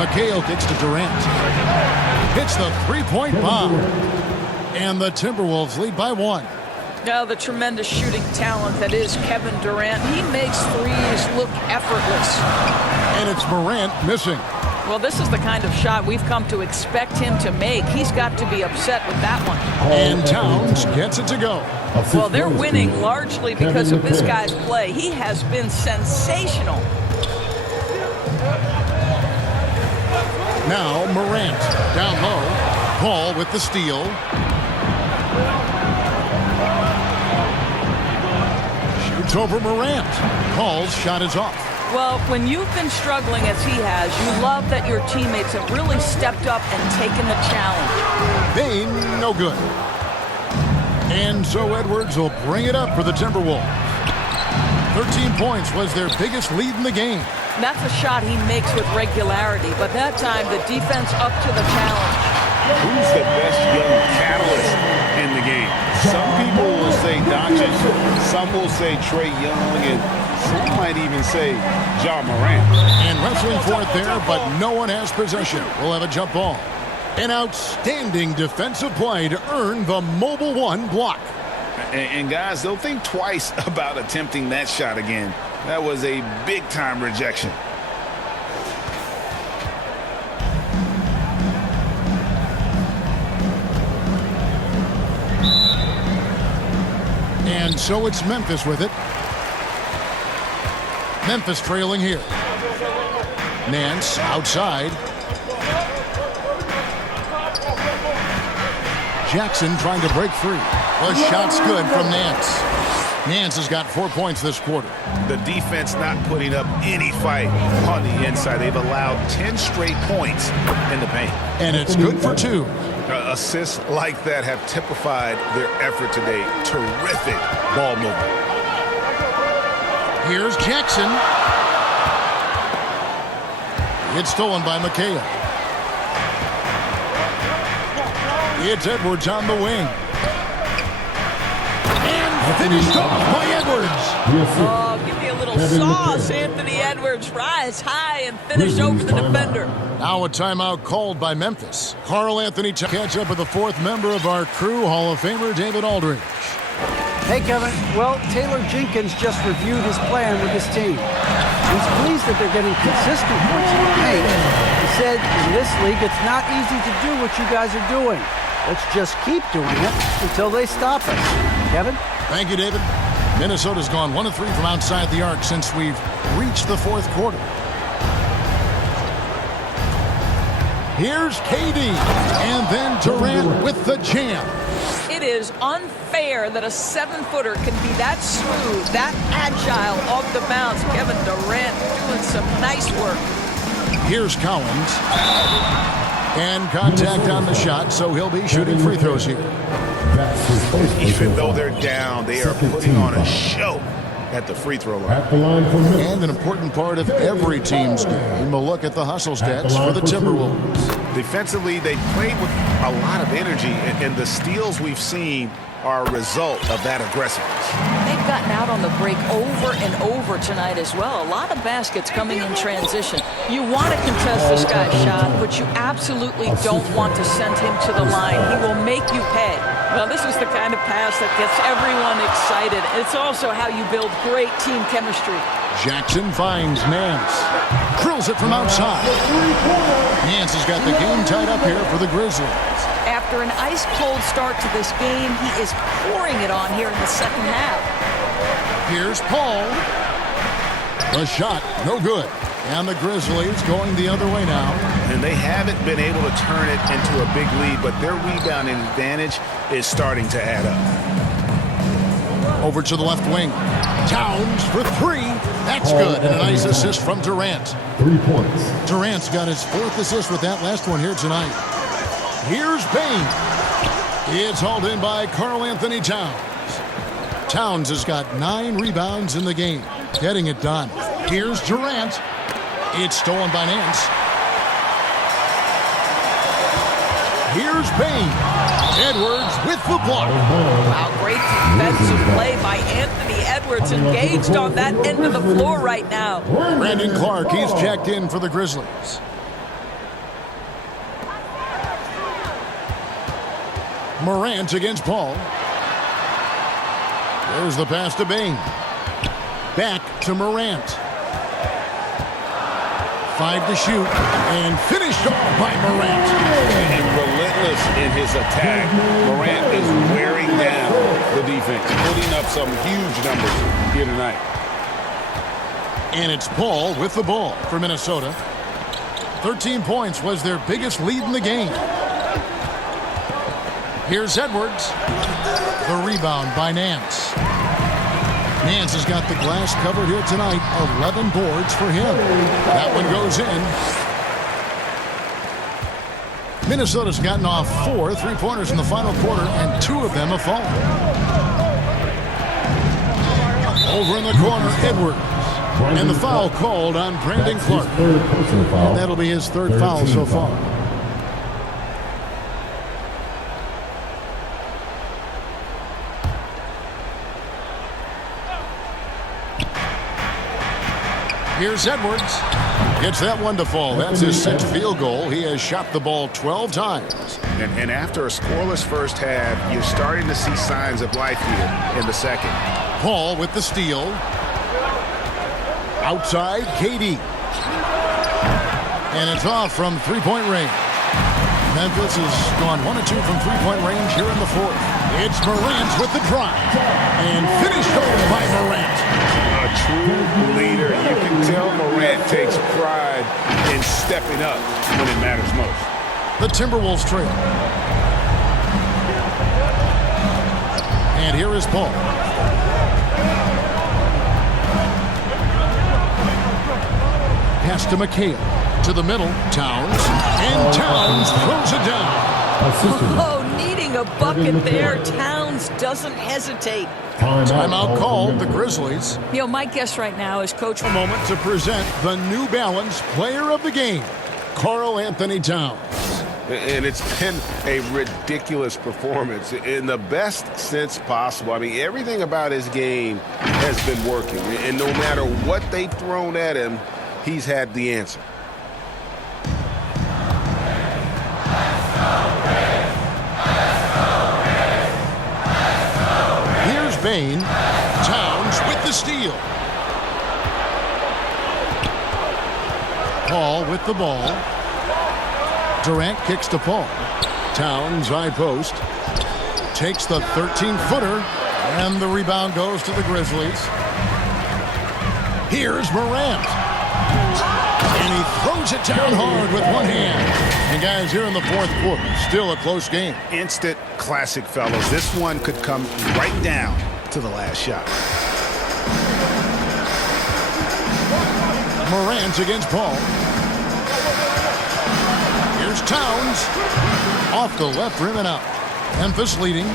McHale kicks to Durant. Hits the three-point bomb. And the Timberwolves lead by 1. Now the tremendous shooting talent that is Kevin Durant. He makes threes look effortless. And it's Morant missing. Well, this is the kind of shot we've come to expect him to make. He's got to be upset with that one. And Towns gets it to go. Well, they're winning largely because of this guy's play. He has been sensational. Now Morant down low. Paul with the steal. Shoots over Morant. Paul's shot is off. Well, when you've been struggling as he has, you love that your teammates have really stepped up and taken the challenge. Bain, no good. And so Edwards will bring it up for the Timberwolves. 13 points was their biggest lead in the game. That's a shot he makes with regularity, but that time the defense up to the challenge. Who's the best young catalyst in the game? Some people will say Doncic, some will say Trae Young, and some might even say Ja Morant. And wrestling for it there, but no one has possession. We'll have a jump ball. An outstanding defensive play to earn the mobile 1 block. And guys, they'll think twice about attempting that shot again. That was a big-time rejection. And so it's Memphis with it. Memphis trailing here. Nance outside. Jackson trying to break free. The shot's good from Nance. Nance has got 4 points this quarter. The defense not putting up any fight on the inside. They've allowed 10 straight points in the paint. And it's good for 2. Assists like that have typified their effort today. Terrific ball movement. Here's Jackson. It's stolen by McHale. It's Edwards on the wing. And finished off by Edwards. Oh, give me a little sauce, Anthony Edwards. Rise high and finish over the defender. Now a timeout called by Memphis. Carl Anthony to catch up with the 4th member of our crew, Hall of Famer David Aldridge. Hey, Kevin. Well, Taylor Jenkins just reviewed his plan with his team. He's pleased that they're getting consistent points in the paint. He said, in this league, it's not easy to do what you guys are doing. Let's just keep doing it until they stop us. Kevin? Thank you, David. Minnesota's gone 1 of 3 from outside the arc since we've reached the 4th quarter. Here's KD, and then Durant with the jam. It is unfair that a 7-footer can be that smooth, that agile off the bounce. Kevin Durant doing some nice work. Here's Cowens. And contact on the shot, so he'll be shooting free throws here. Even though they're down, they are putting on a show at the free throw line. And an important part of every team's game, a look at the hustle stats for the Timberwolves. Defensively, they played with a lot of energy, and the steals we've seen are a result of that aggressiveness. They've gotten out on the break over and over tonight as well. A lot of baskets coming in transition. You want to contest this guy's shot, but you absolutely don't want to send him to the line. He will make you pay. Well, this is the kind of pass that gets everyone excited. It's also how you build great team chemistry. Jackson finds Nance. Drills it from outside. Nance has got the game tied up here for the Grizzlies. After an ice-cold start to this game, he is pouring it on here in the second half. Here's Paul. The shot, no good. And the Grizzlies going the other way now. And they haven't been able to turn it into a big lead, but their rebounding advantage is starting to add up. Over to the left wing. Towns for three. That's good. And a nice assist from Durant. 3 points. Durant's got his 4th assist with that last one here tonight. Here's Bane. It's hauled in by Karl Anthony Towns. Towns has got 9 rebounds in the game, getting it done. Here's Durant. It's stolen by Nance. Here's Bane. Edwards with the block. Wow, great defensive play by Anthony Edwards, engaged on that end of the floor right now. Brandon Clark, he's checked in for the Grizzlies. Morant against Paul. There's the pass to Bane. Back to Morant. 5 to shoot. And finished off by Morant. And relentless in his attack. Morant is wearing down the defense, putting up some huge numbers here tonight. And it's Paul with the ball for Minnesota. 13 points was their biggest lead in the game. Here's Edwards. The rebound by Nance. Nance has got the glass covered here tonight. 11 boards for him. That one goes in. Minnesota's gotten off 4 3-pointers in the final quarter, and 2 of them have fallen. Over in the corner, Edwards. And the foul called on Brandon Clark. And that'll be his 3rd foul so far. Here's Edwards. Gets that one to fall. That's his 6th field goal. He has shot the ball 12 times. And after a scoreless first half, you're starting to see signs of life here in the second. Paul with the steal. Outside, KD. And it's off from 3-point range. Memphis has gone 1 of 2 from 3-point range here in the 4th. It's Morant with the drive. And finished off by Morant. A true leader. You can tell Morant takes pride in stepping up when it matters most. The Timberwolves trail. And here is Paul. Pass to McHale. To the middle. Towns. And Towns throws it down. Oh, needing a bucket there. Towns doesn't hesitate. Timeout called, the Grizzlies. You know, my guess right now is Coach. A moment to present the New Balance Player of the Game, Karl Anthony Towns. And it's been a ridiculous performance in the best sense possible. I mean, everything about his game has been working. And no matter what they've thrown at him, he's had the answer. Here's Bane. Towns with the steal. Paul with the ball. Durant kicks to Paul. Towns high post. Takes the 13-footer. And the rebound goes to the Grizzlies. Here's Morant. And he throws it down hard with one hand. And guys, here in the 4th quarter, still a close game. Instant classic, fellas. This one could come right down to the last shot. Morant against Paul. Here's Towns. Off the left rim and out. Memphis leading.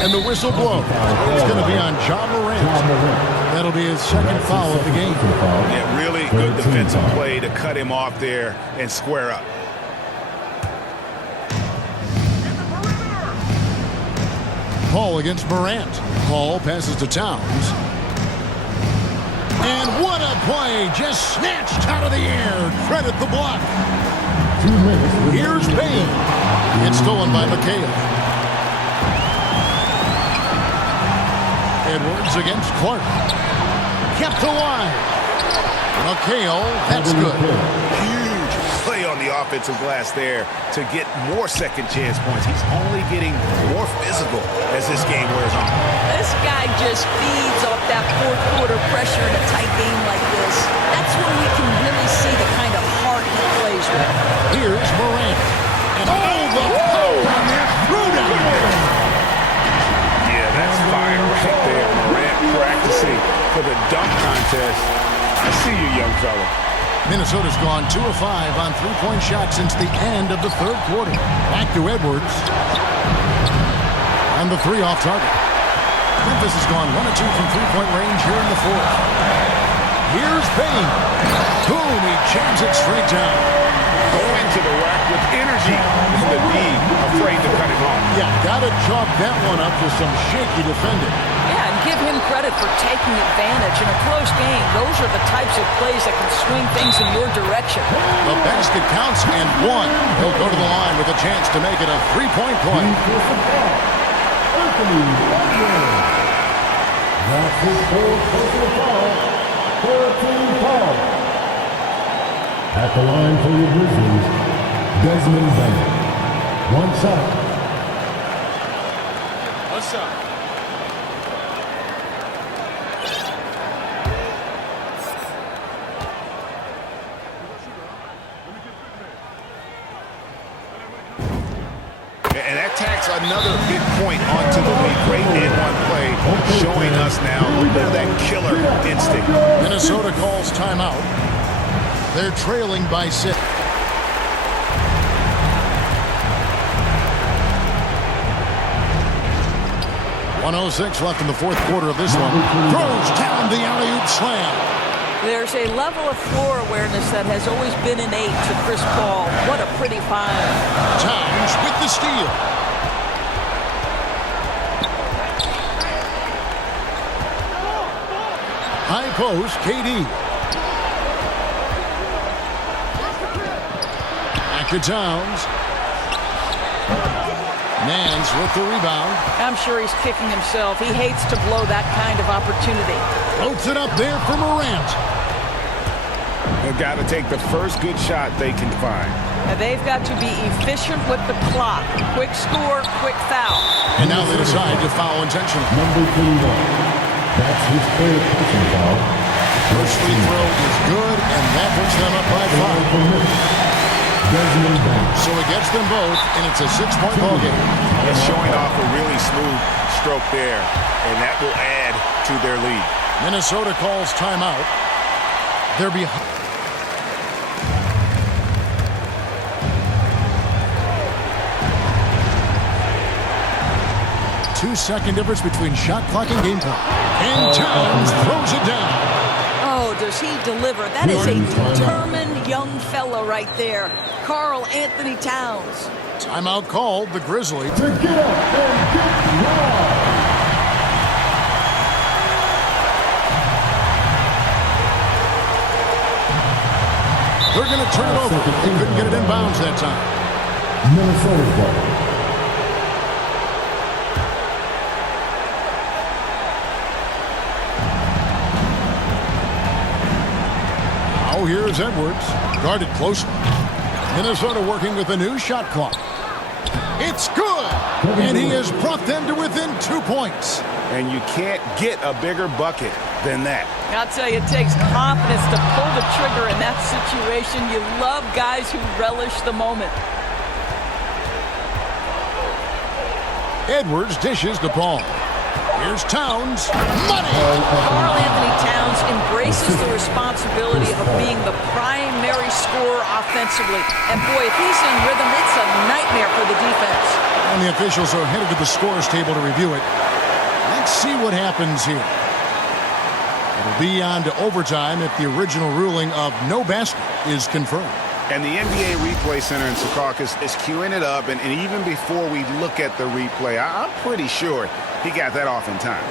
And the whistle blows. It's going to be on Morant. That'll be his 2nd foul of the game. Yeah, really good defensive play to cut him off there and square up. Paul against Morant. Paul passes to Towns. And what a play. Just snatched out of the air. Credit the block. Here's Bane. It's stolen by McHale. Edwards against Clark. Kept alive. McHale, that's good. Huge play on the offensive glass there to get more second chance points. He's only getting more physical as this game wears on. This guy just feeds off that 4th quarter pressure in a tight game like this. That's when we can really see the kind of heart he plays with. Here's Morant. And all the power on that throwdown. Yeah, that's fire right there, Morant. dunk contest. I see you, young fella. Minnesota's gone 2 of 5 on three-point shots since the end of the third quarter. Back to Edwards. And the three off target. Memphis has gone 1 of 2 from three-point range here in the fourth. Here's Payne. Boom, he jams it straight down. Going to the rack with energy. And the D afraid to cut it off. Yeah, gotta chalk that one up to some shaky defending. Yeah, and give him credit for taking advantage in a close game. Those are the types of plays that can swing things in your direction. The basket counts and one. He'll go to the line with a chance to make it a three-point play. That's his fourth personal foul. 13 foul. At the line for the Grizzlies, Desmond Bennett. One shot. What's up? And that tacks another big point onto the lead. Great and-one play, showing us now that killer instinct. Minnesota calls timeout. They're trailing by 6. .106 left in the fourth quarter of this one. Throws down the alley-oop slam. There's a level of floor awareness that has always been innate to Chris Paul. What a pretty find. Towns with the steal. High post, KD. Back to Towns. Nance with the rebound. I'm sure he's kicking himself. He hates to blow that kind of opportunity. Floats it up there for Morant. They've got to take the first good shot they can find. And they've got to be efficient with the clock. Quick score, quick foul. And now they decide to foul intentionally. Number 21. That's his third personal foul. First free throw is good, and that puts them up by 5. Desmond Bennett. So it gets them both, and it's a 6-point ball game. It's showing off a really smooth stroke there, and that will add to their lead. Minnesota calls timeout. They're behind. Two-second difference between shot clock and game clock. And Towns throws it down. Oh, does he deliver? That is a determined young fella right there. Karl Anthony Towns. Timeout called, the Grizzlies. To get up and get wild. They're going to turn it over. They couldn't get it in bounds that time. Minnesota's ball. Now here's Edwards. Guarded closely. Minnesota working with a new shot clock. It's good! And he has brought them to within 2 points. And you can't get a bigger bucket than that. I'll tell you, it takes confidence to pull the trigger in that situation. You love guys who relish the moment. Edwards dishes the ball. Here's Towns. Money! Karl Anthony Towns embraces the responsibility of being the primary scorer offensively. And boy, if he's in rhythm, it's a nightmare for the defense. And the officials are headed to the scorer's table to review it. Let's see what happens here. It'll be on to overtime if the original ruling of no basket is confirmed. And the NBA Replay Center in Secaucus is queuing it up. And even before we look at the replay, I'm pretty sure he got that off in time.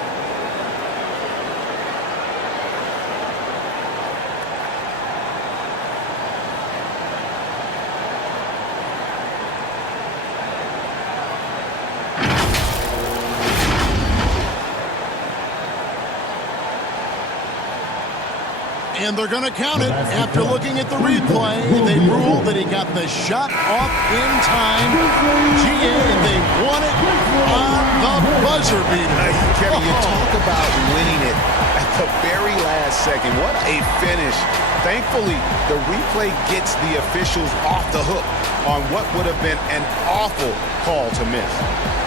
And they're going to count it. After looking at the replay, they ruled that he got the shot off in time. GA, they won it on the buzzer beater. Kevin, you talk about winning it at the very last second. What a finish. Thankfully, the replay gets the officials off the hook on what would have been an awful call to miss.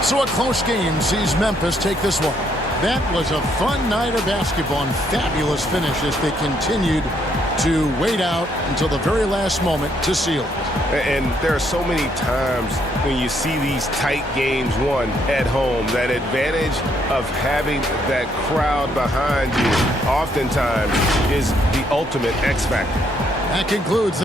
So a close game sees Memphis take this one. That was a fun night of basketball and fabulous finish as they continued to wait out until the very last moment to seal it. And there are so many times when you see these tight games won at home, that advantage of having that crowd behind you oftentimes is the ultimate X factor. That concludes